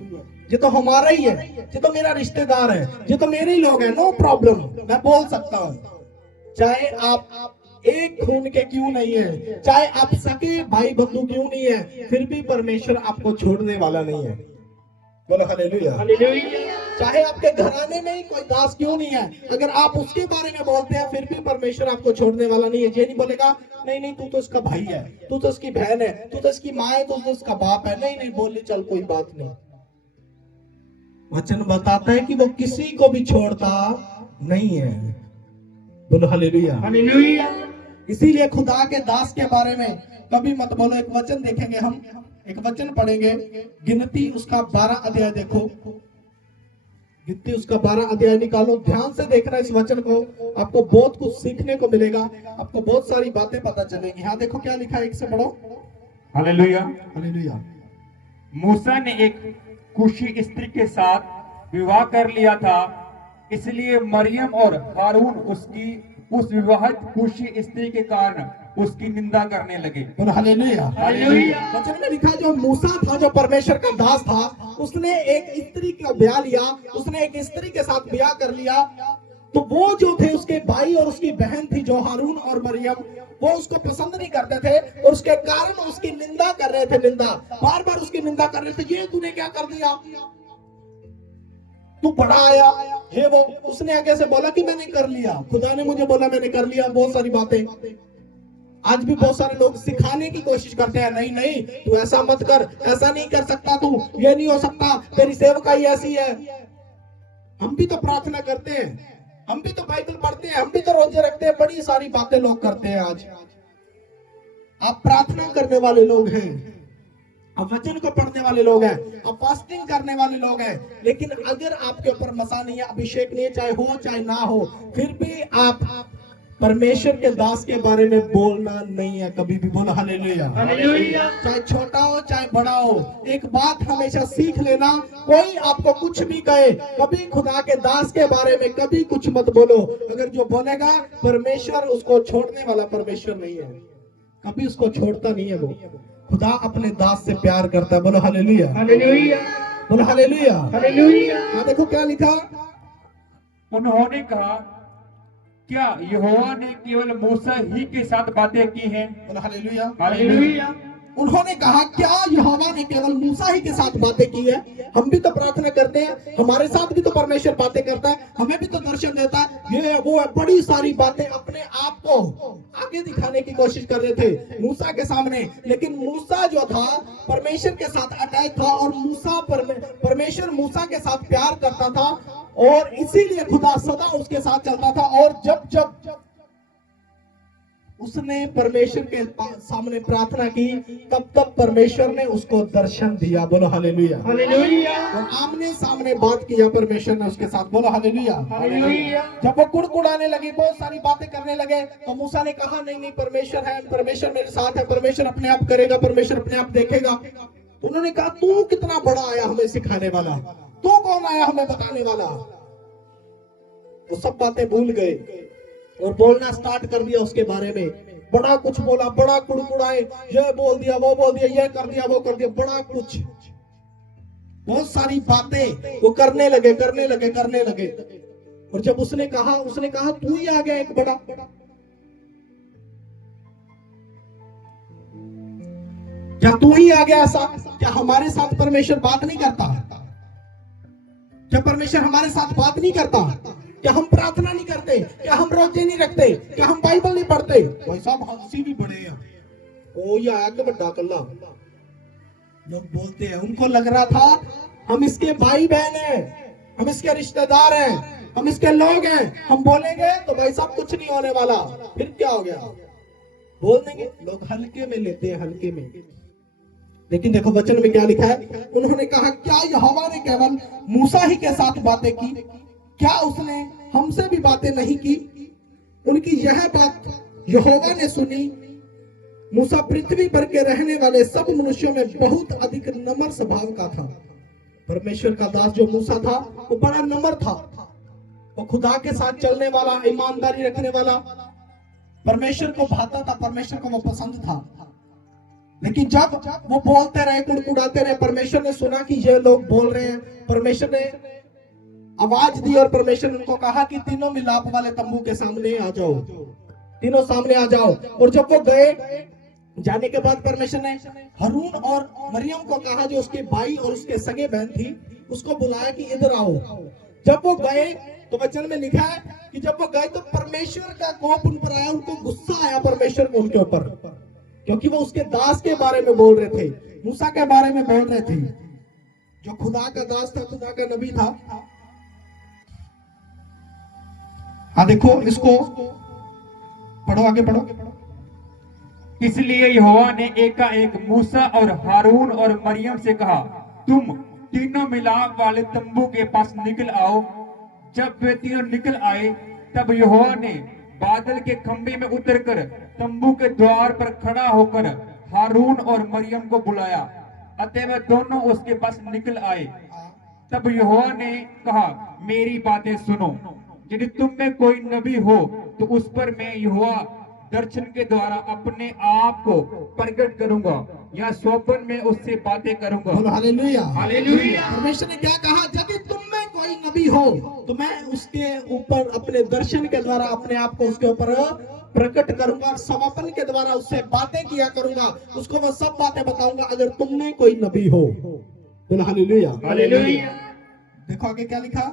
ये तो हमारा ही है, ये तो मेरा रिश्तेदार है, ये तो मेरे ही लोग हैं, नो प्रॉब्लम, मैं बोल सकता हूँ। चाहे आप एक खून के क्यों नहीं है, चाहे आप सके भाई बंधु क्यों नहीं है, फिर भी परमेश्वर आपको छोड़ने वाला नहीं है। बोलो हालेलुया। हालेलुया। चाहे आपके घराने में ही कोई दास क्यों नहीं है, अगर आप उसके बारे में बोलते हैं फिर भी परमेश्वर आपको छोड़ने वाला नहीं है। ये नहीं बोलेगा नहीं नहीं तू तो इसका भाई है, तू तो इसकी बहन है, तू तो इसकी माँ है, तू तो इसका बाप है, नहीं नहीं बोल ली चल कोई बात नहीं। वचन बताता है कि वो किसी को भी छोड़ता नहीं है। बोलो हालेलुया। हालेलुया। इसीलिए खुदा के दास के बारे में कभी मत बोलो। एक वचन देखेंगे हम, एक वचन पढ़ेंगे, गिनती उसका 12 अध्याय देखो, गिनती उसका 12 अध्याय निकालो, ध्यान से देखना इस वचन को, आपको बहुत कुछ सीखने को मिलेगा, आपको बहुत सारी बातें पता चलेंगी। यहाँ देखो क्या लिखा है, एक से पढ़ो। हालेलुया। हालेलुया। मूसा ने एक कुशी स्त्री के साथ विवाह कर लिया था, इसलिए मरियम और हारून उसकी उस विवाहित कुशी स्त्री के कारण उसकी निंदा करने लगे। बोलो हालेलुया। हालेलुया। वचन में लिखा जो मूसा था, जो परमेश्वर का दास था, उसने एक स्त्री का ब्याह लिया, उसने एक स्त्री के साथ ब्याह कर लिया। तो वो जो थे उसके भाई और उसकी बहन थी जो हारून और मरियम, वो उसको पसंद नहीं करते थे और उसके कारण उसकी निंदा कर रहे थे, निंदा बार बार उसकी निंदा कर रहे थे। ये तूने क्या कर दिया, तू बड़ा आया, ये वो। उसने आगे से बोला कि मैंने कर लिया, खुदा ने मुझे बोला मैंने कर लिया। बहुत सारी बातें आज भी बहुत सारे लोग सिखाने की कोशिश करते हैं, नहीं नहीं तू ऐसा मत कर, ऐसा नहीं कर सकता, तू ये नहीं हो सकता, तेरी सेवकाई ऐसी है। हम भी तो प्रार्थना करते हैं, हम भी तो बाइबल पढ़ते हैं, हम भी तो रोजे रखते हैं, बड़ी सारी बातें लोग करते हैं। आज आप प्रार्थना करने वाले लोग हैं, आप वचन को पढ़ने वाले लोग हैं, आप फास्टिंग करने वाले लोग हैं, लेकिन अगर आपके ऊपर मसा नहीं है, अभिषेक नहीं है, चाहे हो चाहे ना हो, फिर भी आप परमेश्वर के दास के बारे में बोलना नहीं है कभी भी। बोलो हालेलुया। हालेलुया। चाहे छोटा हो चाहे बड़ा हो, एक बात हमेशा सीख लेना, कोई आपको कुछ भी कहे, कभी खुदा के दास के बारे में कभी कुछ मत बोलो। अगर जो बोलेगा परमेश्वर, उसको छोड़ने वाला परमेश्वर नहीं है, कभी उसको छोड़ता नहीं है। वो खुदा अपने दास से प्यार करता है। बोलो हालेलुया। हालेलुया। बोलो हालेलुया। हालेलुया। हाँ देखो क्या लिखा, उन्होंने कहा क्या यहोवा ने केवल मूसा ही के साथ बातें की हैं? बोलो हालेलुया। हालेलुया। उन्होंने कहा क्या यहोवा ने केवल मूसा ही के साथ बातें की है? हम भी तो प्रार्थना करते हैं, हमारे साथ भी तो परमेश्वर बातें करता है, हमें भी तो दर्शन देता है, ये वो है, बड़ी सारी बातें अपने आप को आगे दिखाने की कोशिश कर रहे थे मूसा के सामने। लेकिन मूसा जो था परमेश्वर के साथ अटैच था और मूसा परमेश्वर मूसा के साथ प्यार करता था और इसीलिए खुदा सदा उसके साथ चलता था। और जब जब उसने परमेश्वर के सामने प्रार्थना की, तब तब परमेश्वर ने उसको दर्शन दिया। बोलो हालेलुया। हालेलुया। और आमने सामने बात किया परमेश्वर ने उसके साथ। बोलो हालेलुया। हालेलुया। जब वो कुड़कुड़ाने लगे, बहुत सारी बातें करने लगे, तो मूसा ने कहा नहीं नहीं परमेश्वर है, परमेश्वर मेरे साथ है, परमेश्वर अपने आप करेगा, परमेश्वर अपने आप देखेगा। उन्होंने कहा तू कितना बड़ा आया हमें सिखाने वाला, तू कौन आया हमें बताने वाला। वो सब बातें भूल गए और बोलना स्टार्ट कर दिया उसके बारे में। बड़ा कुछ बोला, बड़ा कुड़कुड़ाए, ये बोल दिया, वो बोल दिया, ये कर दिया, वो कर दिया, बड़ा कुछ, बहुत सारी बातें वो करने लगे। और जब उसने कहा तू ही आ गया एक बड़ा। क्या तू ही आ गया ऐसा? क्या हमारे साथ परमेश्वर बात नहीं करता? क्या परमेश्वर हमारे साथ बात नहीं करता? क्या हम प्रार्थना नहीं करते? क्या हम रोजे नहीं रखते? क्या हम बाइबल नहीं पढ़ते? भाई साहब हंसी भी बड़े हैं, ओ ये आया के बड़ा कल्ला। लोग बोलते हैं, उनको लग रहा था हम इसके भाई बहन हैं, हम इसके रिश्तेदार हैं, हम इसके लोग हैं, हम बोलेंगे तो भाई साहब कुछ नहीं होने वाला। फिर क्या हो गया, बोल देंगे। लोग हल्के में लेते हैं, हल्के में। लेकिन देखो वचन में क्या लिखा है, उन्होंने कहा क्या यहोवा ने केवल मूसा ही के साथ बातें की? क्या उसने हमसे भी बातें नहीं की? उनकी यह बात यहोवा ने सुनी। मूसा पृथ्वी पर के रहने वाले सब मनुष्यों में बहुत अधिक नम्र स्वभाव का था। परमेश्वर का दास जो मूसा था वो बड़ा नम्र था, वो खुदा के साथ चलने वाला, ईमानदारी रखने वाला, परमेश्वर को भाता था, परमेश्वर को वो पसंद था। लेकिन जब वो बोलते रहे, कुड़कुड़ाते रहे, परमेश्वर ने सुना कि ये लोग बोल रहे हैं, परमेश्वर ने आवाज दी और परमेश्वर ने उनको कहा कि तीनों मिलाप वाले तंबू के सामने आ जाओ, तीनों सामने आ जाओ। और जब वो गए, जाने के बाद परमेश्वर ने हारून और मरियम को कहा, जो उसके भाई और उसके सगे बहन थी, उसको बुलाया कि इधर आओ। जब वो गए तो वचन में लिखा है कि जब वो गए तो परमेश्वर का कोप उन पर आया, उनको गुस्सा आया परमेश्वर को उनके ऊपर, क्योंकि वो उसके दास के बारे में बोल रहे थे, मूसा के बारे में बोल रहे थे, जो खुदा का दास था, खुदा का नबी था। हाँ देखो, इसको पढ़ो, आगे पढ़ो। इसलिए यहोवा ने एकाएक मूसा और हारून और मरियम से कहा, तुम तीनों मिलाप वाले तंबू के पास निकल आओ। जब वे तीनों निकल आए तब यहोवा ने बादल के खंभे में उतरकर तंबू के द्वार पर खड़ा होकर हारून और मरियम को बुलाया। अतः वे दोनों उसके पास निकल आए। तब यहोवा ने कहा, मेरी बातें सुनो। यदि तुम में कोई नबी हो तो उस पर मैं यहोवा दर्शन के द्वारा अपने आप को प्रकट करूंगा या स्वप्न में उससे बातें करूंगा। बोलो हालेलुया। हालेलुया। परमेश्वर ने क्या कहा, यदि तुम में कोई नबी हो तो मैं उसके ऊपर अपने दर्शन के द्वारा अपने आप को उसके ऊपर प्रकट करूंगा और स्वप्न के द्वारा उससे बातें किया करूंगा, उसको मैं सब बातें बताऊंगा अगर तुम में कोई नबी हो। बोलो हालेलुया। हालेलुया। देखो आगे क्या लिखा,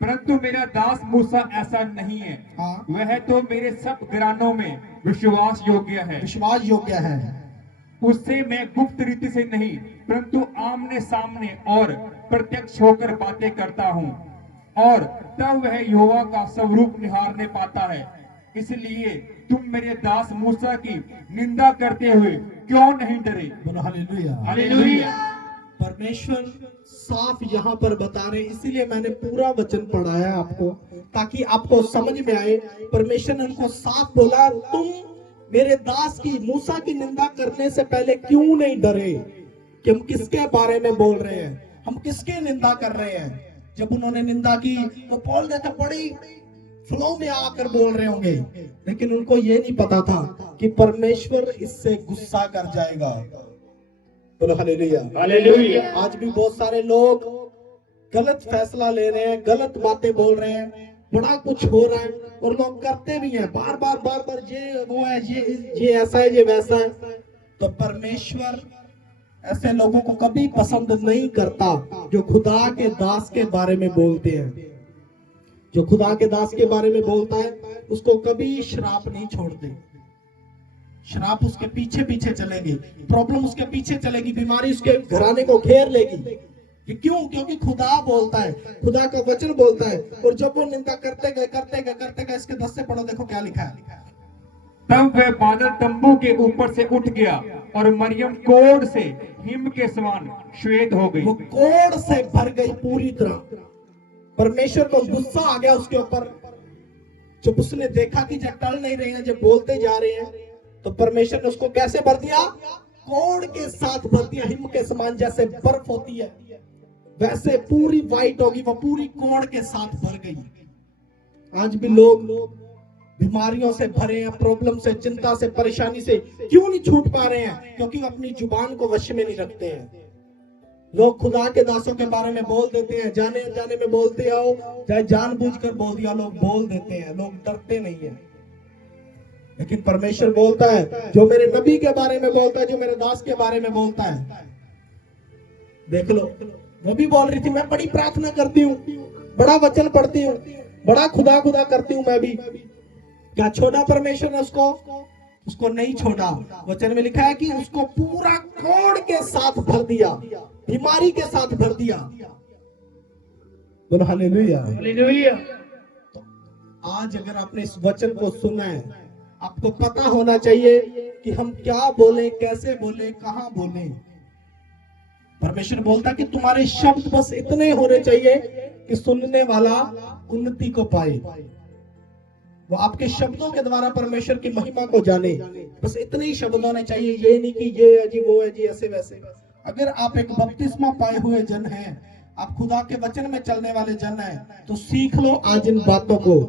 परंतु मेरा दास मूसा ऐसा नहीं है। हाँ। वह तो मेरे सब घरानों में विश्वास योग्य है। विश्वास योग्य है। उससे मैं गुप्त रीति से नहीं परंतु आमने सामने और प्रत्यक्ष होकर बातें करता हूँ, और तब वह यहोवा का स्वरूप निहारने पाता है। इसलिए तुम मेरे दास मूसा की निंदा करते हुए क्यों नहीं डरे। बोलो हालेलुया। हालेलुया। परमेश्वर साफ यहाँ पर बता रहे, इसीलिए मैंने पूरा वचन पढ़ा है आपको, ताकि आपको समझ में आए। परमेश्वर ने उनको साफ बोला, तुम मेरे दास की मूसा की निंदा करने से पहले क्यों नहीं डरे कि हम किसके बारे में बोल रहे हैं, हम किसकी निंदा कर रहे हैं। जब उन्होंने निंदा की तो बोल रहे थे, बड़ी फ्लो में आकर बोल रहे होंगे, लेकिन उनको ये नहीं पता था कि परमेश्वर इससे गुस्सा कर जाएगा। बोलो हालेलुया। हालेलुया। आज भी बहुत सारे लोग गलत फैसला ले रहे हैं, गलत बातें बोल रहे हैं, बड़ा कुछ हो रहा है और लोग करते भी हैं बार बार, ये वो है, ये ऐसा है, ये वैसा है। तो परमेश्वर ऐसे लोगों को कभी पसंद नहीं करता जो खुदा के दास के बारे में बोलते हैं। जो खुदा के दास के बारे में बोलता है उसको कभी श्राप नहीं छोड़ते। शराब उसके पीछे पीछे चलेगी, प्रॉब्लम उसके पीछे चलेगी, बीमारी उसके घराने को घेर लेगी। ये क्यों? क्योंकि खुदा बोलता है, खुदा का वचन बोलता है। और जब वो निंदा करते गए, इसके 10 से पढ़ो, देखो क्या लिखा है। तब वह बादल तंबू के ऊपर से उठ गया और मरियम कोढ़ से हिम के समान श्वेत हो गई। वो कोढ़ से भर गई पूरी तरह। परमेश्वर को गुस्सा आ गया उसके ऊपर। जब उसने देखा कि जब टल नहीं रहे हैं, जब बोलते जा रहे हैं, तो परमेश्वर ने उसको कैसे भर दिया? कोढ़ के साथ भर दिया। हिम के समान, जैसे बर्फ होती है वैसे पूरी व्हाइट होगी, वो पूरी कोढ़ के साथ भर गई। आज भी लोग बीमारियों से भरे हैं, प्रॉब्लम से, चिंता से, परेशानी से क्यों नहीं छूट पा रहे हैं? क्योंकि वो अपनी जुबान को वश में नहीं रखते हैं। लोग खुदा के दासों के बारे में बोल देते हैं, जाने अनजाने में बोलते आओ, चाहे जानबूझकर बोल दिया, लोग बोल देते हैं, लोग डरते नहीं है। लेकिन परमेश्वर बोलता है, जो मेरे नबी के बारे में बोलता है, जो मेरे दास के बारे में बोलता है। देख लो, वो भी बोल रही थी, मैं बड़ी प्रार्थना करती हूँ, बड़ा वचन पढ़ती हूँ, बड़ा खुदा खुदा करती हूँ मैं भी। क्या छोड़ा परमेश्वर ने उसको? उसको नहीं छोड़ा। वचन में लिखा है कि उसको पूरा कोढ़ के साथ भर दिया, बीमारी के साथ भर दिया। बोलो हालेलुया। हालेलुया। आज अगर आपने इस वचन को सुना है, आपको पता होना चाहिए कि हम क्या बोले, कैसे बोले, कहां बोले। परमेश्वर बोलता कि तुम्हारे शब्द बस इतने होने चाहिए कि सुनने वाला उन्नति को पाए, वो आपके शब्दों के द्वारा परमेश्वर की महिमा को जाने। बस इतने ही शब्द होने चाहिए, ये नहीं कि ये है जी, वो है जी, ऐसे वैसे। अगर आप एक बपतिस्मा पाए हुए जन हैं, आप खुदा के वचन में चलने वाले जन हैं, तो सीख लो आज इन बातों को।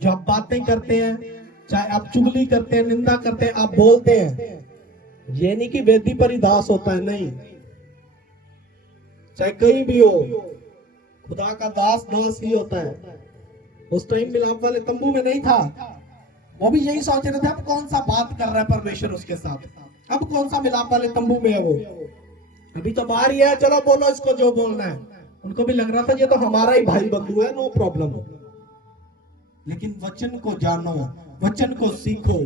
जो आप बातें करते हैं, चाहे आप चुगली करते हैं, निंदा करते हैं, आप बोलते हैं, ये नहीं कि वेदी पर ही दास होता है, नहीं। चाहे कहीं भी हो, खुदा का दास दास ही होता है। उस टाइम मिलाप वाले तंबू में नहीं था, वो भी यही सोच रहे थे, अब कौन सा बात कर रहा है परमेश्वर उसके साथ, अब कौन सा मिलाप वाले तंबू में है वो। अभी तो बाहर ही है, चलो बोलो इसको जो बोलना है। उनको भी लग रहा था ये तो हमारा ही भाई बंधु है, नो प्रॉब्लम। लेकिन वचन को जानो, वचन को सीखो।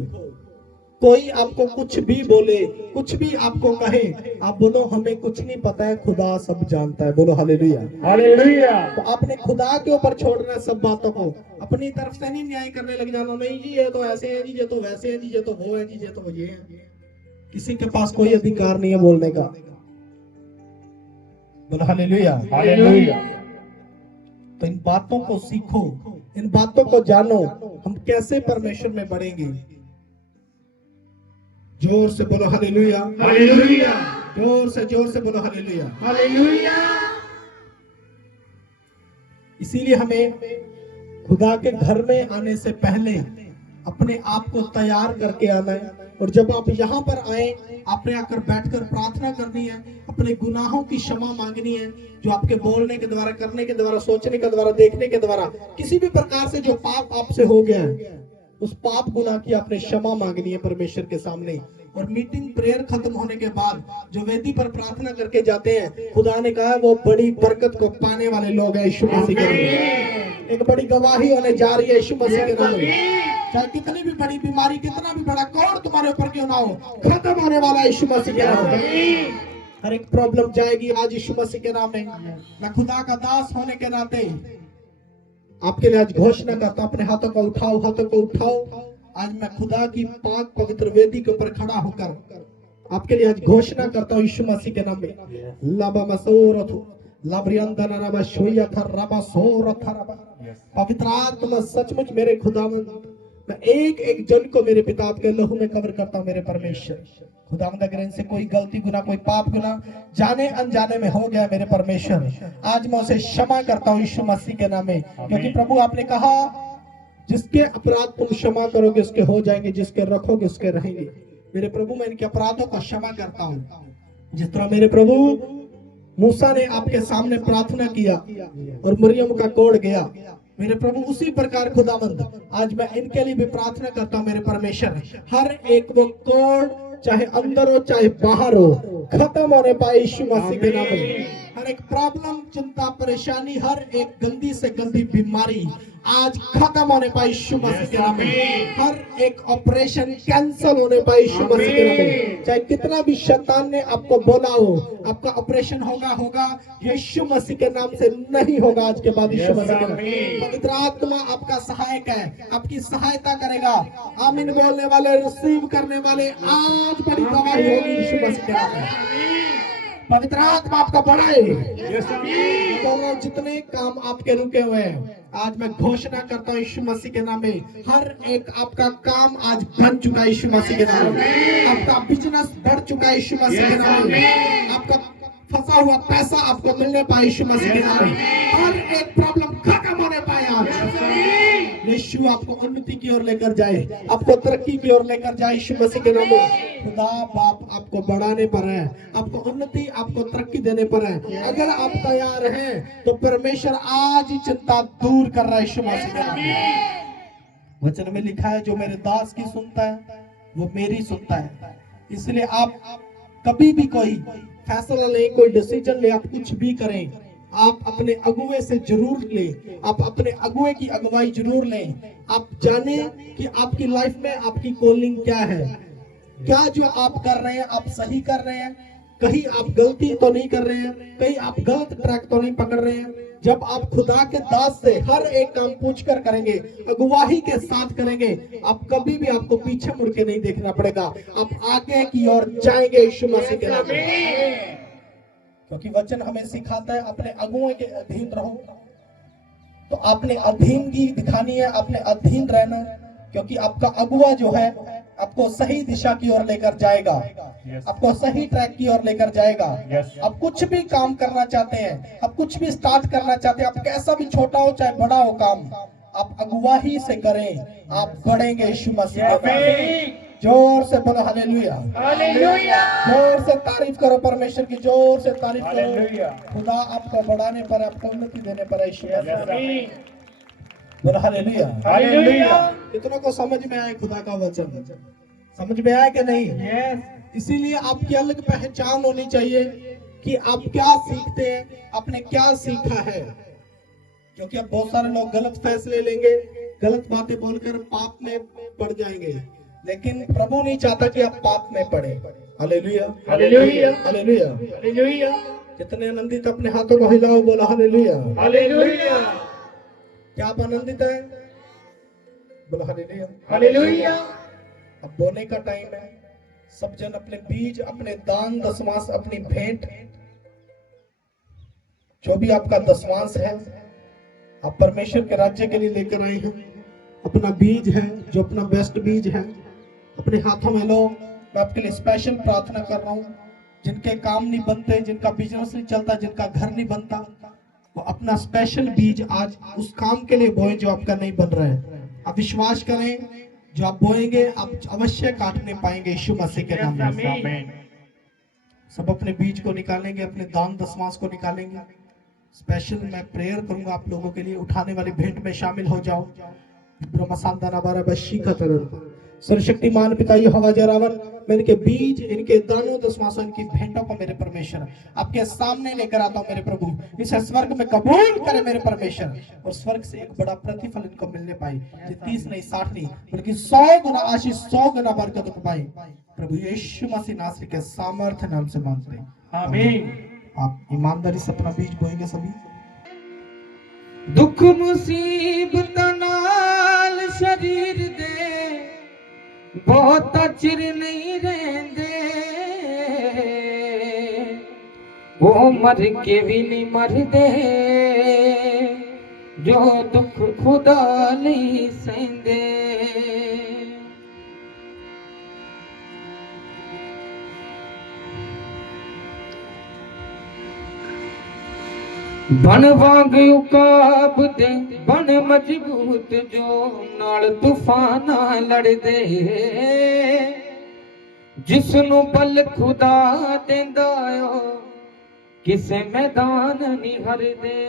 कोई आपको कुछ भी बोले, कुछ भी आपको कहे, आप बोलो हमें कुछ नहीं पता है, खुदा सब जानता है। बोलो हालेलुया। हालेलुया। तो आपने खुदा के ऊपर छोड़ना है सब बातों को, अपनी तरफ से नहीं न्याय करने लग जाना। नहीं जी ये तो ऐसे है जी, ये तो वैसे है जी, ये तो वो है जी, ये तो ये है। किसी के पास कोई अधिकार नहीं है बोलने का। बोलो हालेलुया। हालेलुया। तो इन बातों को सीखो, इन बातों को जानो। हम कैसे परमेश्वर में बढ़ेंगे? जोर से बोलो हालेलुया। हालेलुया। जोर से बोलो हालेलुया। हालेलुया। इसीलिए हमें खुदा के घर में आने से पहले अपने आप को तैयार करके आना है। और जब आप यहाँ पर आए, आपने आकर बैठकर प्रार्थना करनी है, अपने गुनाहों की क्षमा मांगनी है। जो आपके बोलने के द्वारा, करने के द्वारा, सोचने के द्वारा, देखने के द्वारा, किसी भी प्रकार से जो पाप आपसे हो गया है, उस पाप गुनाह की आपने क्षमा मांगनी है परमेश्वर के सामने। और मीटिंग प्रेयर खत्म होने के बाद जो वेदी पर प्रार्थना करके जाते हैं, खुदा ने कहा है वो बड़ी बरकत को पाने वाले लोग हैं यीशु मसीह के नाम में। एक बड़ी गवाही होने जा रही है यीशु मसीह के नाम में। चाहे कितनी भी बड़ी बीमारी, कितना भी बड़ा कौन तुम्हारे ऊपर क्यों ना हो, खत्म होने वाला यीशु मसीह के नाम में। हर एक प्रॉब्लम जाएगी आज यीशु मसीह के नाम में। मैं खुदा का दास होने के नाते आपके लिए आज घोषणा करता हूं, अपने हाथों को उठाओ, हाथों को उठाओ। आज मैं खुदा की पाक पवित्र वेदी के ऊपर खड़ा होकर आपके लिए आज घोषणा करता हूं यीशु मसीह के नाम में। लाबा मसूरतु लाब्रियंदना रबा शोया थर रबा सोरथ रबा। पवित्र आत्मा सचमुच मेरे खुदावंद, मैं एक एक जन को मेरे पिता के लहू में कवर करता हूं। मेरे परमेश्वर खुदावंद, अगर इनसे कोई गलती गुना, कोई पाप गुना जाने अनजाने में हो गया मेरे परमेश्वर, आज मैं उसे क्षमा करता हूं यीशु मसीह के नाम में। क्योंकि प्रभु आपने कहा जिसके अपराध तुम क्षमा करोगे उसके हो जाएंगे, जिसके रखोगे उसके रहेंगे। मेरे प्रभु मैं इनके अपराधों को क्षमा करता हूँ। जिस तरह मेरे प्रभु मूसा ने आपके सामने प्रार्थना किया और मरियम का कोढ़ गया, मेरे प्रभु उसी प्रकार खुदावंद आज मैं इनके लिए भी प्रार्थना करता हूँ। मेरे परमेश्वर, हर एक वो कोढ़ चाहे अंदर हो चाहे बाहर हो, खत्म होने पाए यीशु मसीह के नाम में। हर एक प्रॉब्लम, चिंता, परेशानी, हर एक गंदी से गंदी बीमारी आज खत्म होने पाए यीशु मसीह के नाम में। हर एक ऑपरेशन कैंसिल होने पाए यीशु मसीह के नाम में। चाहे कितना भी शैतान ने आपको बोला हो आपका ऑपरेशन होगा, यीशु मसीह के नाम से नहीं होगा आज के बाद यीशु मसीह के नाम में। पवित्र आत्मा आपका सहायक है, आपकी सहायता करेगा। आमीन बोलने वाले, रिसीव करने वाले, आज बड़ी गवाही होगी यीशु मसीह के नाम में। पवित्र आत्मा आपका बढ़ाए। दोनों जितने काम आपके रुके हुए हैं, आज मैं घोषणा करता हूँ यीशु मसीह के नाम में, हर एक आपका काम आज बन चुका है यीशु मसीह के नाम में। आपका बिजनेस बढ़ चुका है यीशु मसीह के नाम में। आपका फंसा हुआ पैसा आपको मिलने पाए यीशु मसीह के नाम में। हर एक प्रॉब्लम खत्म होने पाए आज। यीशु आपको उन्नति की ओर लेकर जाए, आपको तरक्की की ओर लेकर जाए यीशु मसीह के नाम में। खुदा बाप आपको बढ़ाने पर है, आपको उन्नति, आपको तरक्की देने पर है। अगर आप तैयार हैं तो परमेश्वर आज ही चिंता दूर कर रहा है यीशु मसीह के नाम में। वचन में लिखा है जो मेरे दास की सुनता है वो मेरी सुनता है। इसलिए आप कभी भी कोई फैसला ले, कोई डिसीजन ले, आप कुछ भी करें, आप अपने अगुए से जरूर लें, आप अपने अगुए की अगुवाई जरूर लें। आप जाने कि आपकी लाइफ में आपकी कॉलिंग क्या है, क्या जो आप कर रहे हैं आप सही कर रहे हैं, कहीं आप गलती तो नहीं कर रहे हैं, कहीं आप गलत ट्रैक तो नहीं पकड़ रहे हैं। जब आप खुदा के दास से हर एक काम पूछ कर करेंगे, अगुवाही के साथ करेंगे, आप कभी भी आपको पीछे मुड़ के नहीं देखना पड़ेगा, आप आगे की ओर जाएंगे यीशु मसीह के नाम में। क्योंकि वचन हमें सिखाता है अपने अगुओं के अधीन रहो। तो आपने अधीनगी दिखानी है, आपने अधीन रहना, क्योंकि आपका अगुआ जो है आपको सही दिशा की ओर लेकर जाएगा, आपको सही ट्रैक की ओर लेकर जाएगा। आप कुछ भी काम करना चाहते हैं, आप कुछ भी स्टार्ट करना चाहते हैं, आप कैसा भी छोटा हो चाहे बड़ा हो काम, आप अगुवाही से करें, आप बढ़ेंगे यीशु मसीह में। जोर से बोलो हालेलुया, हालेलुया। जोर से तारीफ करो परमेश्वर की, जोर से तारीफ करो। खुदा आपको बढ़ाने पर, आपको उन्नति देने पर यीशु मसीह। बोलो हालेलुया, हालेलुया। कितनों को समझ में आए खुदा का वचन? समझ में आया कि नहीं? इसीलिए आपकी अलग पहचान होनी चाहिए। कि आप क्या सीखते हैं, आपने क्या सीखा है। क्योंकि अब बहुत सारे लोग गलत फैसले लेंगे, गलत बातें बोलकर पाप में पड़ जाएंगे, लेकिन प्रभु नहीं चाहता कि आप पाप में पड़े। Hallelujah, hallelujah, hallelujah. हालेलुया, जितने आनंदित अपने हाथों को हिलाओ, बोला हालेलुया। हालेलुया, क्या आप आनंदित है? बोला हालेलुया, हालेलुया। अब बोने का टाइम है। सब जन अपने बीज, अपने दान दशमांश, अपनी भेंट, जो भी आपका दशमांश है, आप परमेश्वर के राज्य के लिए लेकर आए हैं। अपना बीज है, जो अपना बेस्ट बीज है, अपने हाथों में लो। मैं आपके लिए स्पेशल प्रार्थना कर रहा हूं, जिनके काम नहीं बनते, जिनका बिजनेस नहीं चलता, जिनका घर नहीं बनता, वो अपना स्पेशल बीज आज उस काम के लिए बोए जो आपका नहीं बन रहा है। आप विश्वास करें, जो आप बोएंगे आप अवश्य काटने पाएंगे यीशु मसीह के नाम में। आमीन। सब अपने बीज को निकालेंगे, अपने दान दशमांश को निकालेंगे। स्पेशल मैं प्रेयर करूंगा आप लोगों के लिए, उठाने वाली भेंट में शामिल हो जाओ। सर्वशक्तिमान पिता यहोवा जरावर, मैं इनके बीज, इनके दानों दशमांशों, इनकी भेंटों को मेरे परमेश्वर आपके सामने लेकर आता हूं मेरे प्रभु। इसे स्वर्ग में कबूल करे मेरे परमेश्वर, और स्वर्ग से एक बड़ा प्रतिफल इनको मिलने पाए, जो 30 नहीं 60 नहीं बल्कि 100 गुना आशीष, 100 गुना बरकत को पाए। प्रभु यीशु मसीह नासरी के सामर्थ्य नाम से मांगते हैं, आमीन। आप ईमानदारी से अपना बीज बोएंगे सभी। दुख मुसीबत नाल शरीर दे बहुत चिर नहीं रहंदे, वो मर के भी नहीं मरदे, जो दुख खुदा नहीं सहंदे। बन वांग उकाब दे, बन मजबूत जो नाल तूफाना लड़दे, जिसनु बल खुदा देंदा ओ किसे मैदान नहीं हरदे।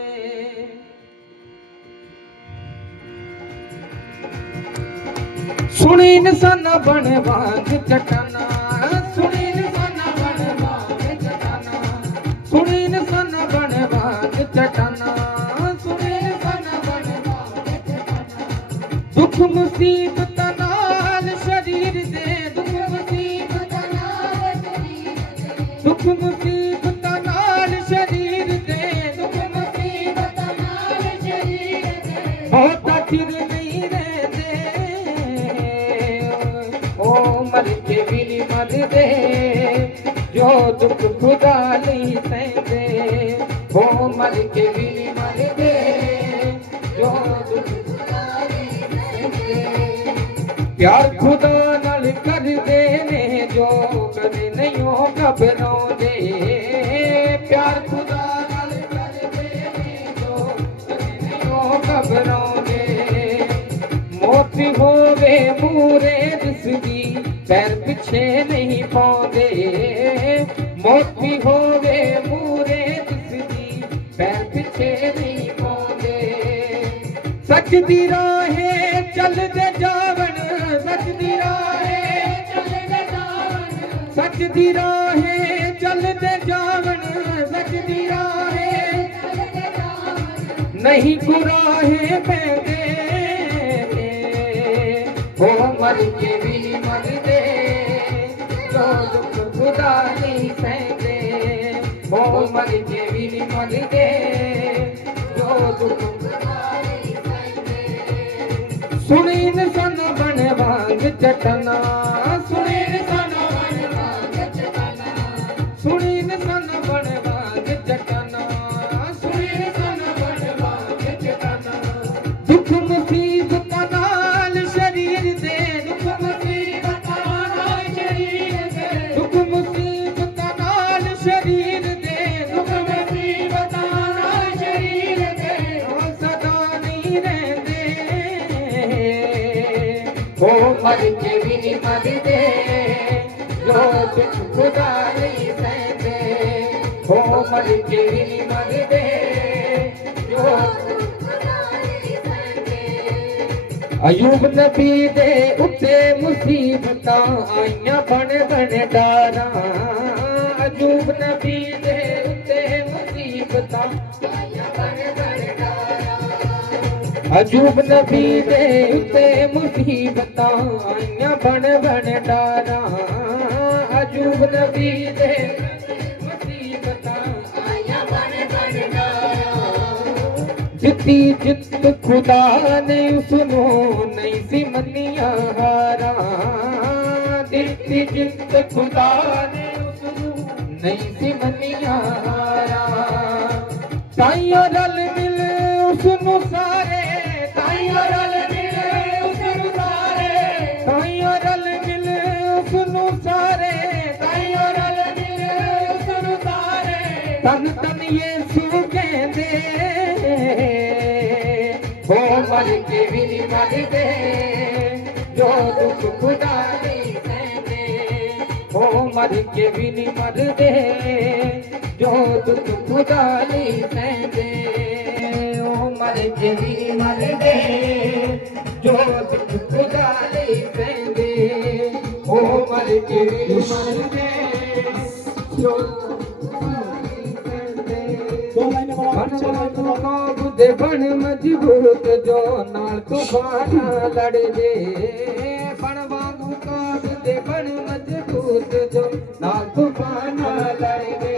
सुनी इंसाना बन वांग चटाना, सुनी इंसाना बन वांग चटाना, सुनी इंसाना बन वांग चटाना, सुनी इंसाना बन वांग चटाना। दुख मुसीबत नाल शरीर दे, दुख मुसीबत नाल शरीर दे, दुख मुसीबत नाल शरीर दे, दुख मुसीबत नाल शरीर दे, बहुत चिर नहीं रहते, ओ मर के भी नहीं मरदे, जो दुख खुदा नहीं सहंदे, वो मर के भी नहीं मरदे, जो दुख खुदा नहीं सहंदे। प्यार खुदा नाल कर दे ने, जो कदे नहीं हो घबराउंदे, प्यार खुदा नाल कर दे ने, जो कदे नहीं हो घबराउंदे। मौत होवे मूरे दिसदी, पैर पिछे नहीं पाउंदे, मौत भी होवे मूरे दिसदी, पैर पिछे नहीं पाउंदे। सच दी राहें चलदे जावन, सच दी राहें चलदे जावन, सच दी राहें चलदे जावन, सच दी राहें चलदे जावन, नहीं गुराहें पैंदे, वो मर के भी नहीं मरदे, जो दुख खुदा नहीं सहंदे, वो मर के भी नहीं मरदे, जो दुख खुदा नहीं सहंदे। सुनी इंसान बन वांग चटना, सुनी इंसान बन वांग चटना, सुनी इंसान बन वांग चटना, सुनी इंसान बन वांग चटना। दुख मुसीबत नाल शरीर दे, दुख मुसीबत नाल शरीर दे, दुख मुसीबत नाल शरीर दे, दुख मुसीबत नाल शरीर दे, सदा नहीं रहंदे, वो मर के भी नहीं मरदे, जो दुख खुदा नहीं सहंदे, वो मर के भी नहीं मरदे, जो अयूब नबी दे उत्ते मुसीबतां आईयां बन बन डारां, अयूब नबी दे अजूब नबी दे उत्ते मुसीबतां आईयां बन बन डारा अजूब नबी दे मुसीबतां आया बन बन डारा जित्ती जित खुदा ने उसनो नहीं सी मनिया हारा जित्ती जित खुदा ने उसनो नहीं सी मनिया हारा ताइयों रल मिल उसनु सारे ताइयों रल मिल उसनु सारे ताइयों रल मिल उसनु सारे ताइयों रल मिल उसनु सारे तन तन यीशु कहंदे हो मर के भी नहीं मरदे जो दुख खुदा नहीं सहंदे हो मर के भी नहीं मरदे जो दुख खुदा नहीं सहंदे ओ मर के भी मरदे जो दुख खुदा नहीं सहंदे ओ मर के भी मरदे जो दे बन मजबूत जो नाल तूफान लड़ दे बन वांगू काब दे बन मजबूत जो नाल तूफान लड़ दे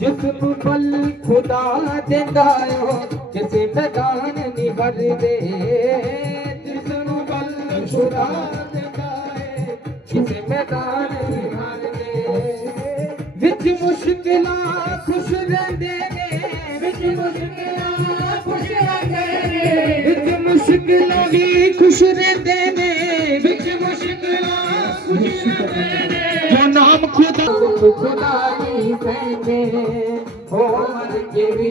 जिस बल खुदा देंदा हो किसी मैदान नहीं भर दे जिस बल खुदा देंदा है किसी मैदान नहीं भर दे विच मुश्किलां खुश रहंदे ने विच मुश्किलां खुश रहंदे ने विच मुश्किलां भी खुश रहंदे ने विच मुश्किलां खुश रहंदे ने जो नाम खुदा खुदा नहीं सहंदे हो मर के भी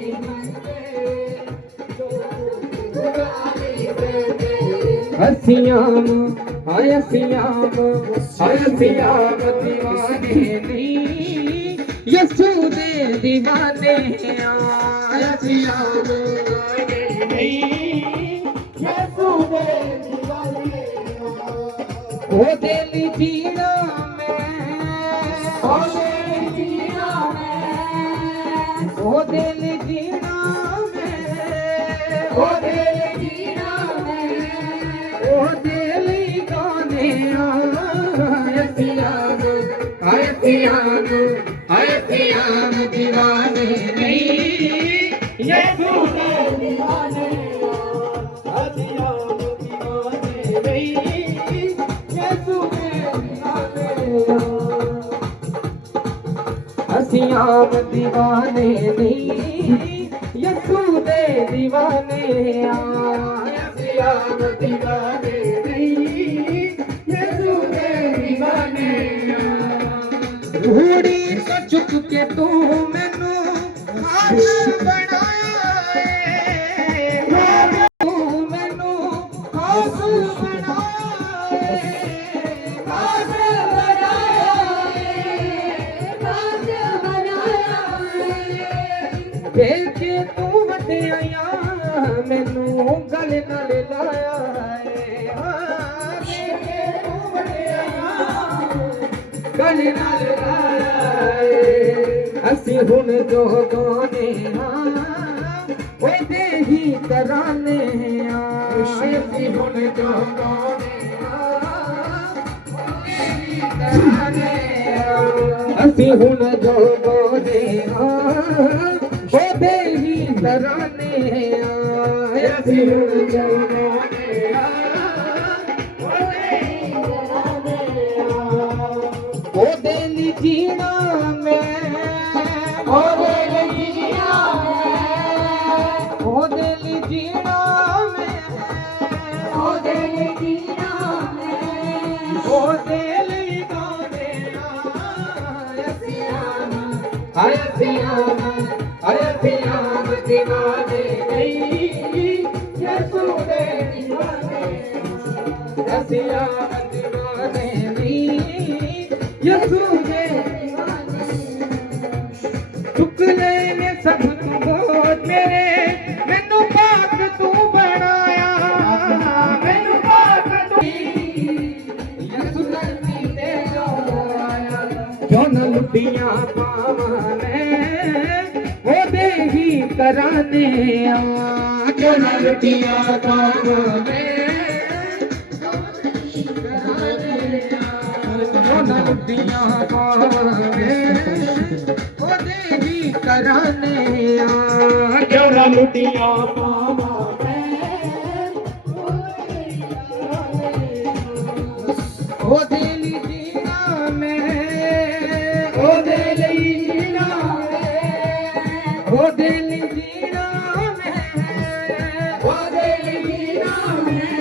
हसियाम हसियाम हसियाम दीवाने नहीं यसू दे दीवाने हसियाम नहीं यसू दे दीवाने ओ दिल जीना मैं ओ दिल जीना मैं ओ दिल जीना मैं ओ दिल जीना मैं ओ दिल गाने हसियाम दीवाने नहीं यसू दे दीवाने हसियाम दीवाने नहीं यसू दे दीवाने हसियाम दीवाने नहीं यसू दे दीवाने हसियाम दीवाने नहीं यसू दे दीवाने रूड़ी को चुक के तू मैनू हाथ बनाया तू मैनू हाथ बनाया हाथ बनाया देख के तू वड्डिया मैनू गल नाल लाया गल नाल लाया असी हुण जो गाने ओदे ही तराने असी हुण जो गाने असी हुण जो गाने ओदे ही तराने असी हुण जो गाने ओ दिल जीना मैं ओ दिल जीना मैं ओ दिल जीना मैं ओ दिल जीना मैं ओ दिल गाने हसियाम हसियाम दीवाने नहीं यसू दे दीवाने हसियाम दीवाने नहीं यसू दे टुकड़े ने सब बहुत मेरे मैनू पाक तू बनाया मैनू पाक तू यसू धरती ते जो आया जो न लुटियां पावां मैं वो दे ही कराने क्यों ना लुटिया काम में क्यों ना लुटिया काम में ओ देगी कराने क्यों ना लुटिया काम ओ दिली जीना में ओ दिली जीना में ओ दिली जीना में ओ दिली जीना में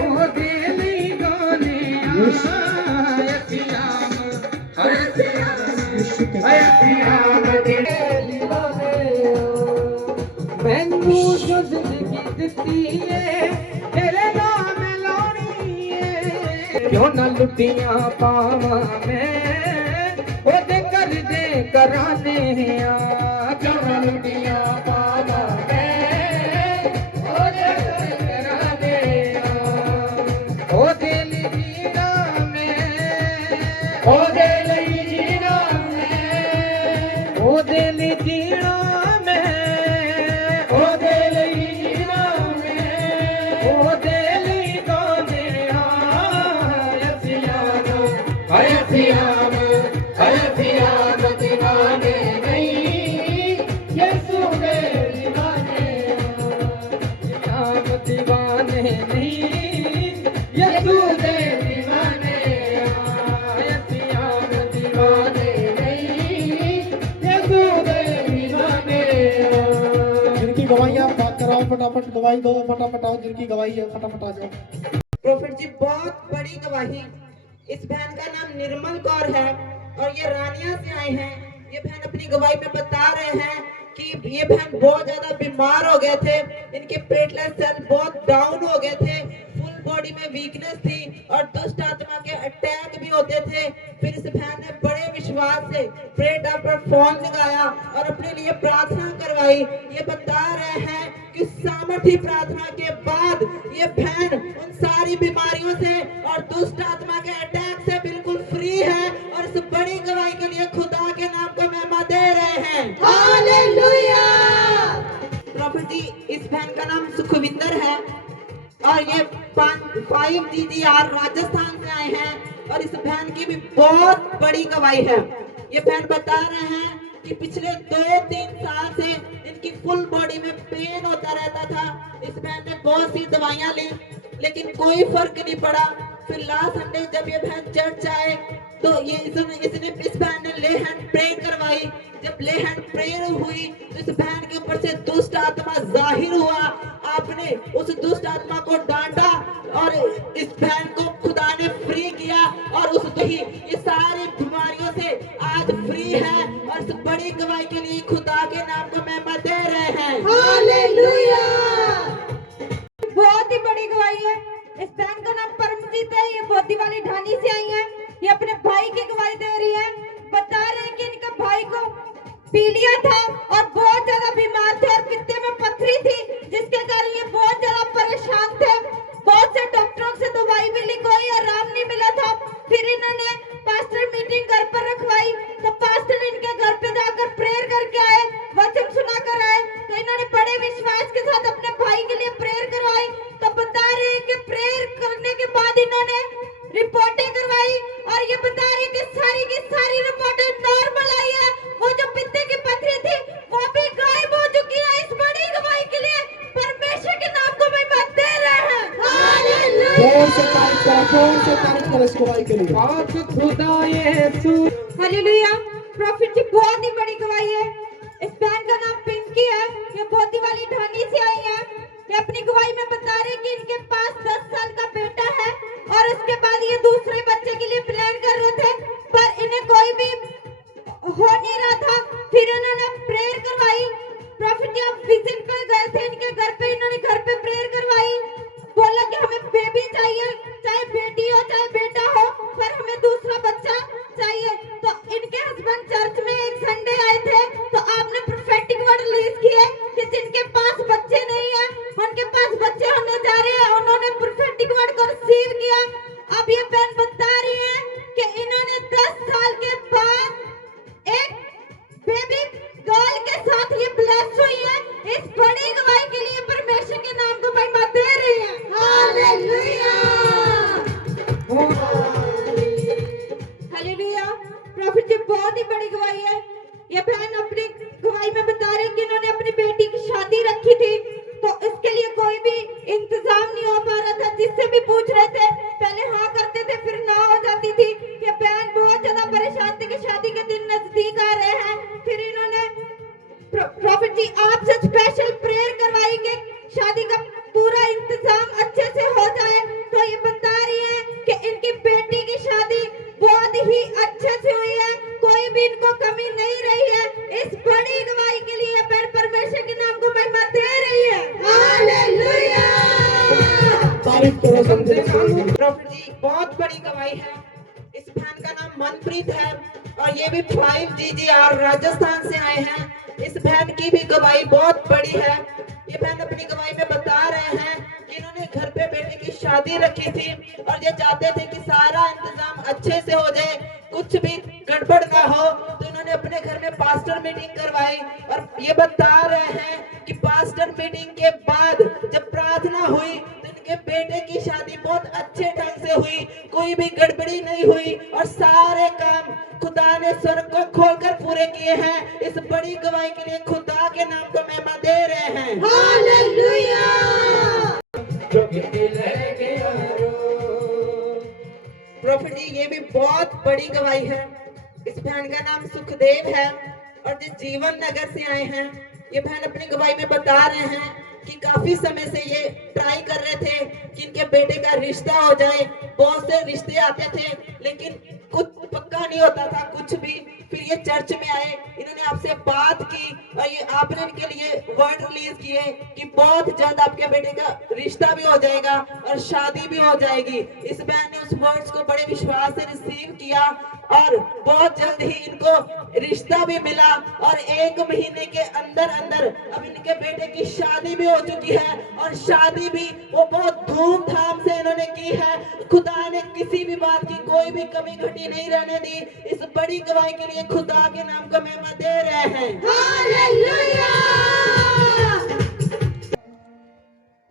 ओ दिली गाने यतियाम यतियाम दिली मैनू जो जिंदगी दिती है तेरे नाम लानी है क्यों ना लुटिया पावा मैं ओदे कर दे कराने क्यों ना लुटिया पावा मैं ओदे कर दे कराने ओ दिल जीना में ओ दिल जीना में ओ दिल जीना ओ दिल जीना में ओ दिल गाने हयसियाम दीवाने नहीं यीशु दे दीवाने दीवाने नहीं यीशु दे दीवाने हयसियाम दीवाने नहीं यीशु दे दीवाने जिनकी गवाहियां बात कराओ, फटाफट गवाही दो, फटाफट आओ, जिनकी गवाही है फटाफट आ जाओ। प्रोफेट जी बहुत बड़ी गवाही। इस बहन का नाम निर्मल कौर है और ये रानिया से आए हैं। ये बहन अपनी गवाही में बता रहे हैं कि ये बहन बहुत ज्यादा बीमार हो गए थे, इनके प्लेटलेट सेल बहुत डाउन हो गए थे, फुल बॉडी में वीकनेस थी और दुष्ट आत्मा के अटैक भी होते थे। फिर इस बहन ने बड़े विश्वास से प्रेड पर फोन लगाया और अपने लिए प्रार्थना करवाई। ये बता रहे हैं कि सामर्थी प्रार्थना के बाद ये बहन उन सारी बीमारियों से और दुष्ट आत्मा के अटैक से बिल्कुल फ्री है और इस बड़ी गवाही के लिए खुदा के नाम को महिमा दे रहे हैं। हालेलुया। प्रॉफिट जी, इस बहन का नाम सुखविंदर है और ये 5 DDR राजस्थान से आए हैं और इस बहन की भी बहुत बड़ी गवाही है। ये बहन बता रहे हैं कि पिछले 2-3 साल से इनकी फुल बॉडी में पेन होता रहता था। इस बहन ने बहुत सी दवाइयां ली लेकिन कोई फर्क नहीं पड़ा। फिर लास्ट संडे जब ये बहन चर्च आए तो ये इसने इस बहन ने ले हैंड प्रेयर करवाई। जब ले हैंड प्रेयर हुई तो इस बहन के ऊपर से दुष्ट आत्मा जाहिर हुआ। आपने उस दुष्ट आत्मा को डांटा और इस बहन को खुदा ने फ्री किया और उस ही ये सारी बीमारियों से आज फ्री है और इस बड़ी गवाही के लिए खुदा के नाम को महिमा दे रहे हैं। हालेलुया। बहुत ही बड़ी गवाही है। इस बहन का नाम परमजीत है। ये बोधी वाली ढानी से आई है। ये अपने भाई की गवाही दे रही है। बता रहे हैं कि इनका भाई को पीलिया था और बहुत ज्यादा बीमार थे और पित्ते में पथरी थी जिसके कारण ये बहुत ज्यादा परेशान थे। बहुत से डॉक्टरों से दवाई भी ली, कोई आराम नहीं मिला था। फिर इन्होंने पास्टर मीटिंग घर पर रखवाई तो पास्टर इनके घर पे जाकर प्रेयर करके आए, वचन सुना कर आए। तो इन्होंने बड़े विश्वास के साथ अपने भाई के लिए प्रेयर करवाई। तो बता रहे हैं कि प्रेयर करने के बाद इन्होंने रिपोर्टें करवाई और ये बता रहे कि सारी की सारी रिपोर्टें नॉर्मल आई है। वो जो पित्ते की पथरी थी वो भी गायब हो चुकी है। इस बड़ी गवाही के लिए परमेश्वर के नाम को महिमा दे रहे हैं। जोर से तारीफ करो इस गवाही के लिए। आप खुदा यीशु हालेलुया। प्रॉफिट की बहुत ही बड़ी गवाही है। इस बहन का नाम पिंकी है। ये बोधी वाली ढानी से आई है। ये अपनी गवाही में बता रहे कि इनके पास 10 साल का बेटा है और उसके बाद ये दूसरे बच्चे के लिए प्लान कर रहे थे पर इन्हें कोई भी हो नहीं रहा था। फिर इन्होंने प्रेयर करवाई। प्रॉफिट जी आप विजिट पे गए थे इनके घर पे, इन्होंने घर पे प्रेयर करवाई। बोला कि हमें बेबी चाहिए, चाहे बेटी हो चाहे बेटा हो, पर हमें दूसरा बच्चा चाहिए। तो इनके हस्बैंड चर्च में एक संडे आए थे तो आपने प्रोफेटिक वर्ड रिलीज किए कि जिनके पास बच्चे नहीं है उनके पास बच्चे होने जा रहे हैं। उन्होंने प्रोफेटिक वर्ड को रिसीव किया। अब ये बहन बता रही है कि इन्होंने 10 साल के बाद एक बेबी गर्ल के साथ ये ब्लेस हुई है। इस बड़ी गवाही के लिए बहुत ही बड़ी गवाही है। ये बहन अपनी गवाही में बता रही कि इन्होंने अपनी बेटी की शादी रखी थी, तो इसके लिए कोई भी इंतजाम नहीं हो पा रहा था। जिससे भी पूछ रहे थे, पहले हाँ करते थे फिर ना हो जाती थी। ये बहन बहुत ज्यादा परेशान थी कि शादी के दिन नजदीक आ रहे हैं। फिर इन्होंने प्रॉफिट जी आपसे स्पेशल प्रेयर करवाई कि शादी का पूरा इंतजाम अच्छे से हो जाए। तो ये बता रही है कि इनकी बेटी की शादी बहुत ही अच्छे से हुई है, कोई भी इनको कमी नहीं रही है। इस बड़ी गवाही के लिए बहन परमेश्वर के नाम को महिमा दे रही है। हालेलुया। तारीफ करो समझे। प्रॉफिट जी बहुत बड़ी गवाही है। इस बहन का नाम मनप्रीत है और ये भी 5GGR राजस्थान से आए हैं। इस बहन की भी गवाही बहुत बड़ी है। ये बहन अपनी गवाही में बता रहे हैं कि इन्होंने घर पे बेटे की शादी रखी थी और ये चाहते थे कि सारा इंतजाम अच्छे से हो जाए, कुछ भी गड़बड़ ना हो। तो इन्होंने अपने घर में पास्टर मीटिंग करवाई और ये बता रहे हैं कि पास्टर मीटिंग के बाद जब प्रार्थना हुई तो इनके बेटे की शादी बहुत अच्छे ढंग से हुई, कोई भी गड़बड़ी नहीं हुई और सारे काम खुदा ने स्वर्ग को खोलकर पूरे किए हैं। इस बड़ी गवाही के लिए खुदा के नाम को महिमा दे रहे हैं। हालेलुया। प्रॉफिट जी ये भी बहुत बड़ी गवाही है। इस बहन का नाम सुखदेव है और जो जीवन नगर से आए हैं। ये बहन अपनी गवाही में बता रहे हैं कि काफी समय से ये ट्राई कर रहे थे कि इनके बेटे का रिश्ता हो जाए। बहुत से रिश्ते आते थे लेकिन कुछ पक्का नहीं होता था कुछ भी। फिर ये चर्च में आए, इन्होंने आपसे बात की और ये आपने इनके लिए वर्ड रिलीज किए कि बहुत जल्द आपके बेटे का रिश्ता भी हो जाएगा और शादी भी हो जाएगी। इस बहन ने उस वर्ड्स को बड़े विश्वास से रिसीव किया और बहुत जल्द ही इनको रिश्ता भी मिला और 1 महीने के अंदर अंदर अब इनके बेटे की शादी भी हो चुकी है और शादी भी वो बहुत धूमधाम से इन्होंने की है। खुदा ने किसी भी बात की कोई भी कमी घटी नहीं रहने दी। इस बड़ी गवाही के लिए खुदा के नाम को महिमा दे रहे हैं। हालेलुया।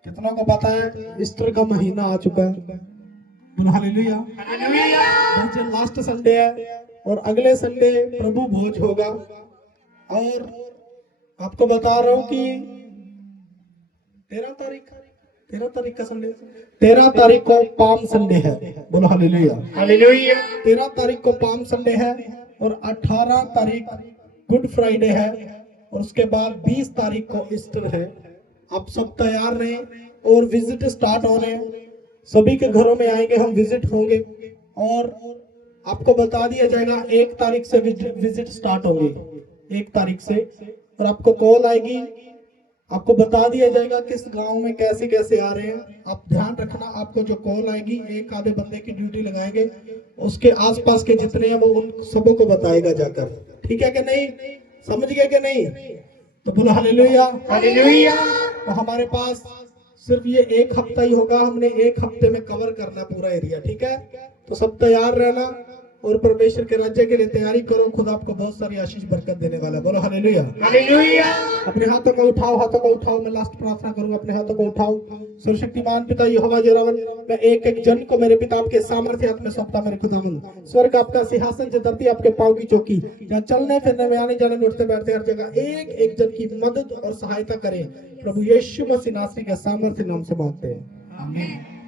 कितना को पता है ईस्टर का महीना आ चुका है। बोलो हालेलुया। आज लास्ट संडे है और अगले संडे प्रभु भोज होगा। और आपको बता रहा हूँ कि 13 तारीख का संडे, 13 तारीख को पाम संडे है। बोलो हालेलुया। 13 तारीख को पाम संडे है और 18 तारीख गुड फ्राइडे है और उसके बाद 20 तारीख को ईस्टर है। आप सब तैयार रहें और विजिट स्टार्ट हो रहे हैं। सभी के घरों में आएंगे, हम विजिट होंगे और आपको बता दिया जाएगा 1 तारीख से विजिट स्टार्ट होंगे, 1 तारीख से। और आपको कॉल आएगी, आपको बता दिया जाएगा किस गांव में कैसे कैसे आ रहे हैं। आप ध्यान रखना, आपको जो कॉल आएगी 1 आधे बंदे की ड्यूटी लगाएंगे, उसके आसपास के जितने हैं वो उन सबों को बताएगा जाकर। ठीक है कि नहीं? समझ गए कि नहीं? तो बोलो हालेलुया। तो हमारे पास सिर्फ ये 1 हफ्ता ही होगा। हमने 1 हफ्ते में कवर करना पूरा एरिया। ठीक है? तो सब तैयार रहना और परमेश्वर के राज्य के लिए तैयारी करो। खुद आपको बहुत सारी आशीष बरकत देने वाला है। बोलो हालेलुया। अपने हाथों को उठाओ। मैं लास्ट प्रार्थना करूंगा। अपने हाथों को उठाओ। सर्वशक्तिमान पिता यहोवा जिरावन, मैं एक एक जन को मेरे पिता आपके सामर्थ्य हाथ में सौंपता। मेरे खुदावंद, स्वर्ग आपका सिंहासन जो धरती आपके पांव की चौकी, जहाँ चलने फिरने में, आने जाने में, उठते बैठते हर जगह एक एक जन की मदद और सहायता करें। प्रभु यीशु मसीह नासरी के सामर्थ्य नाम से मांगते हैं, आमीन।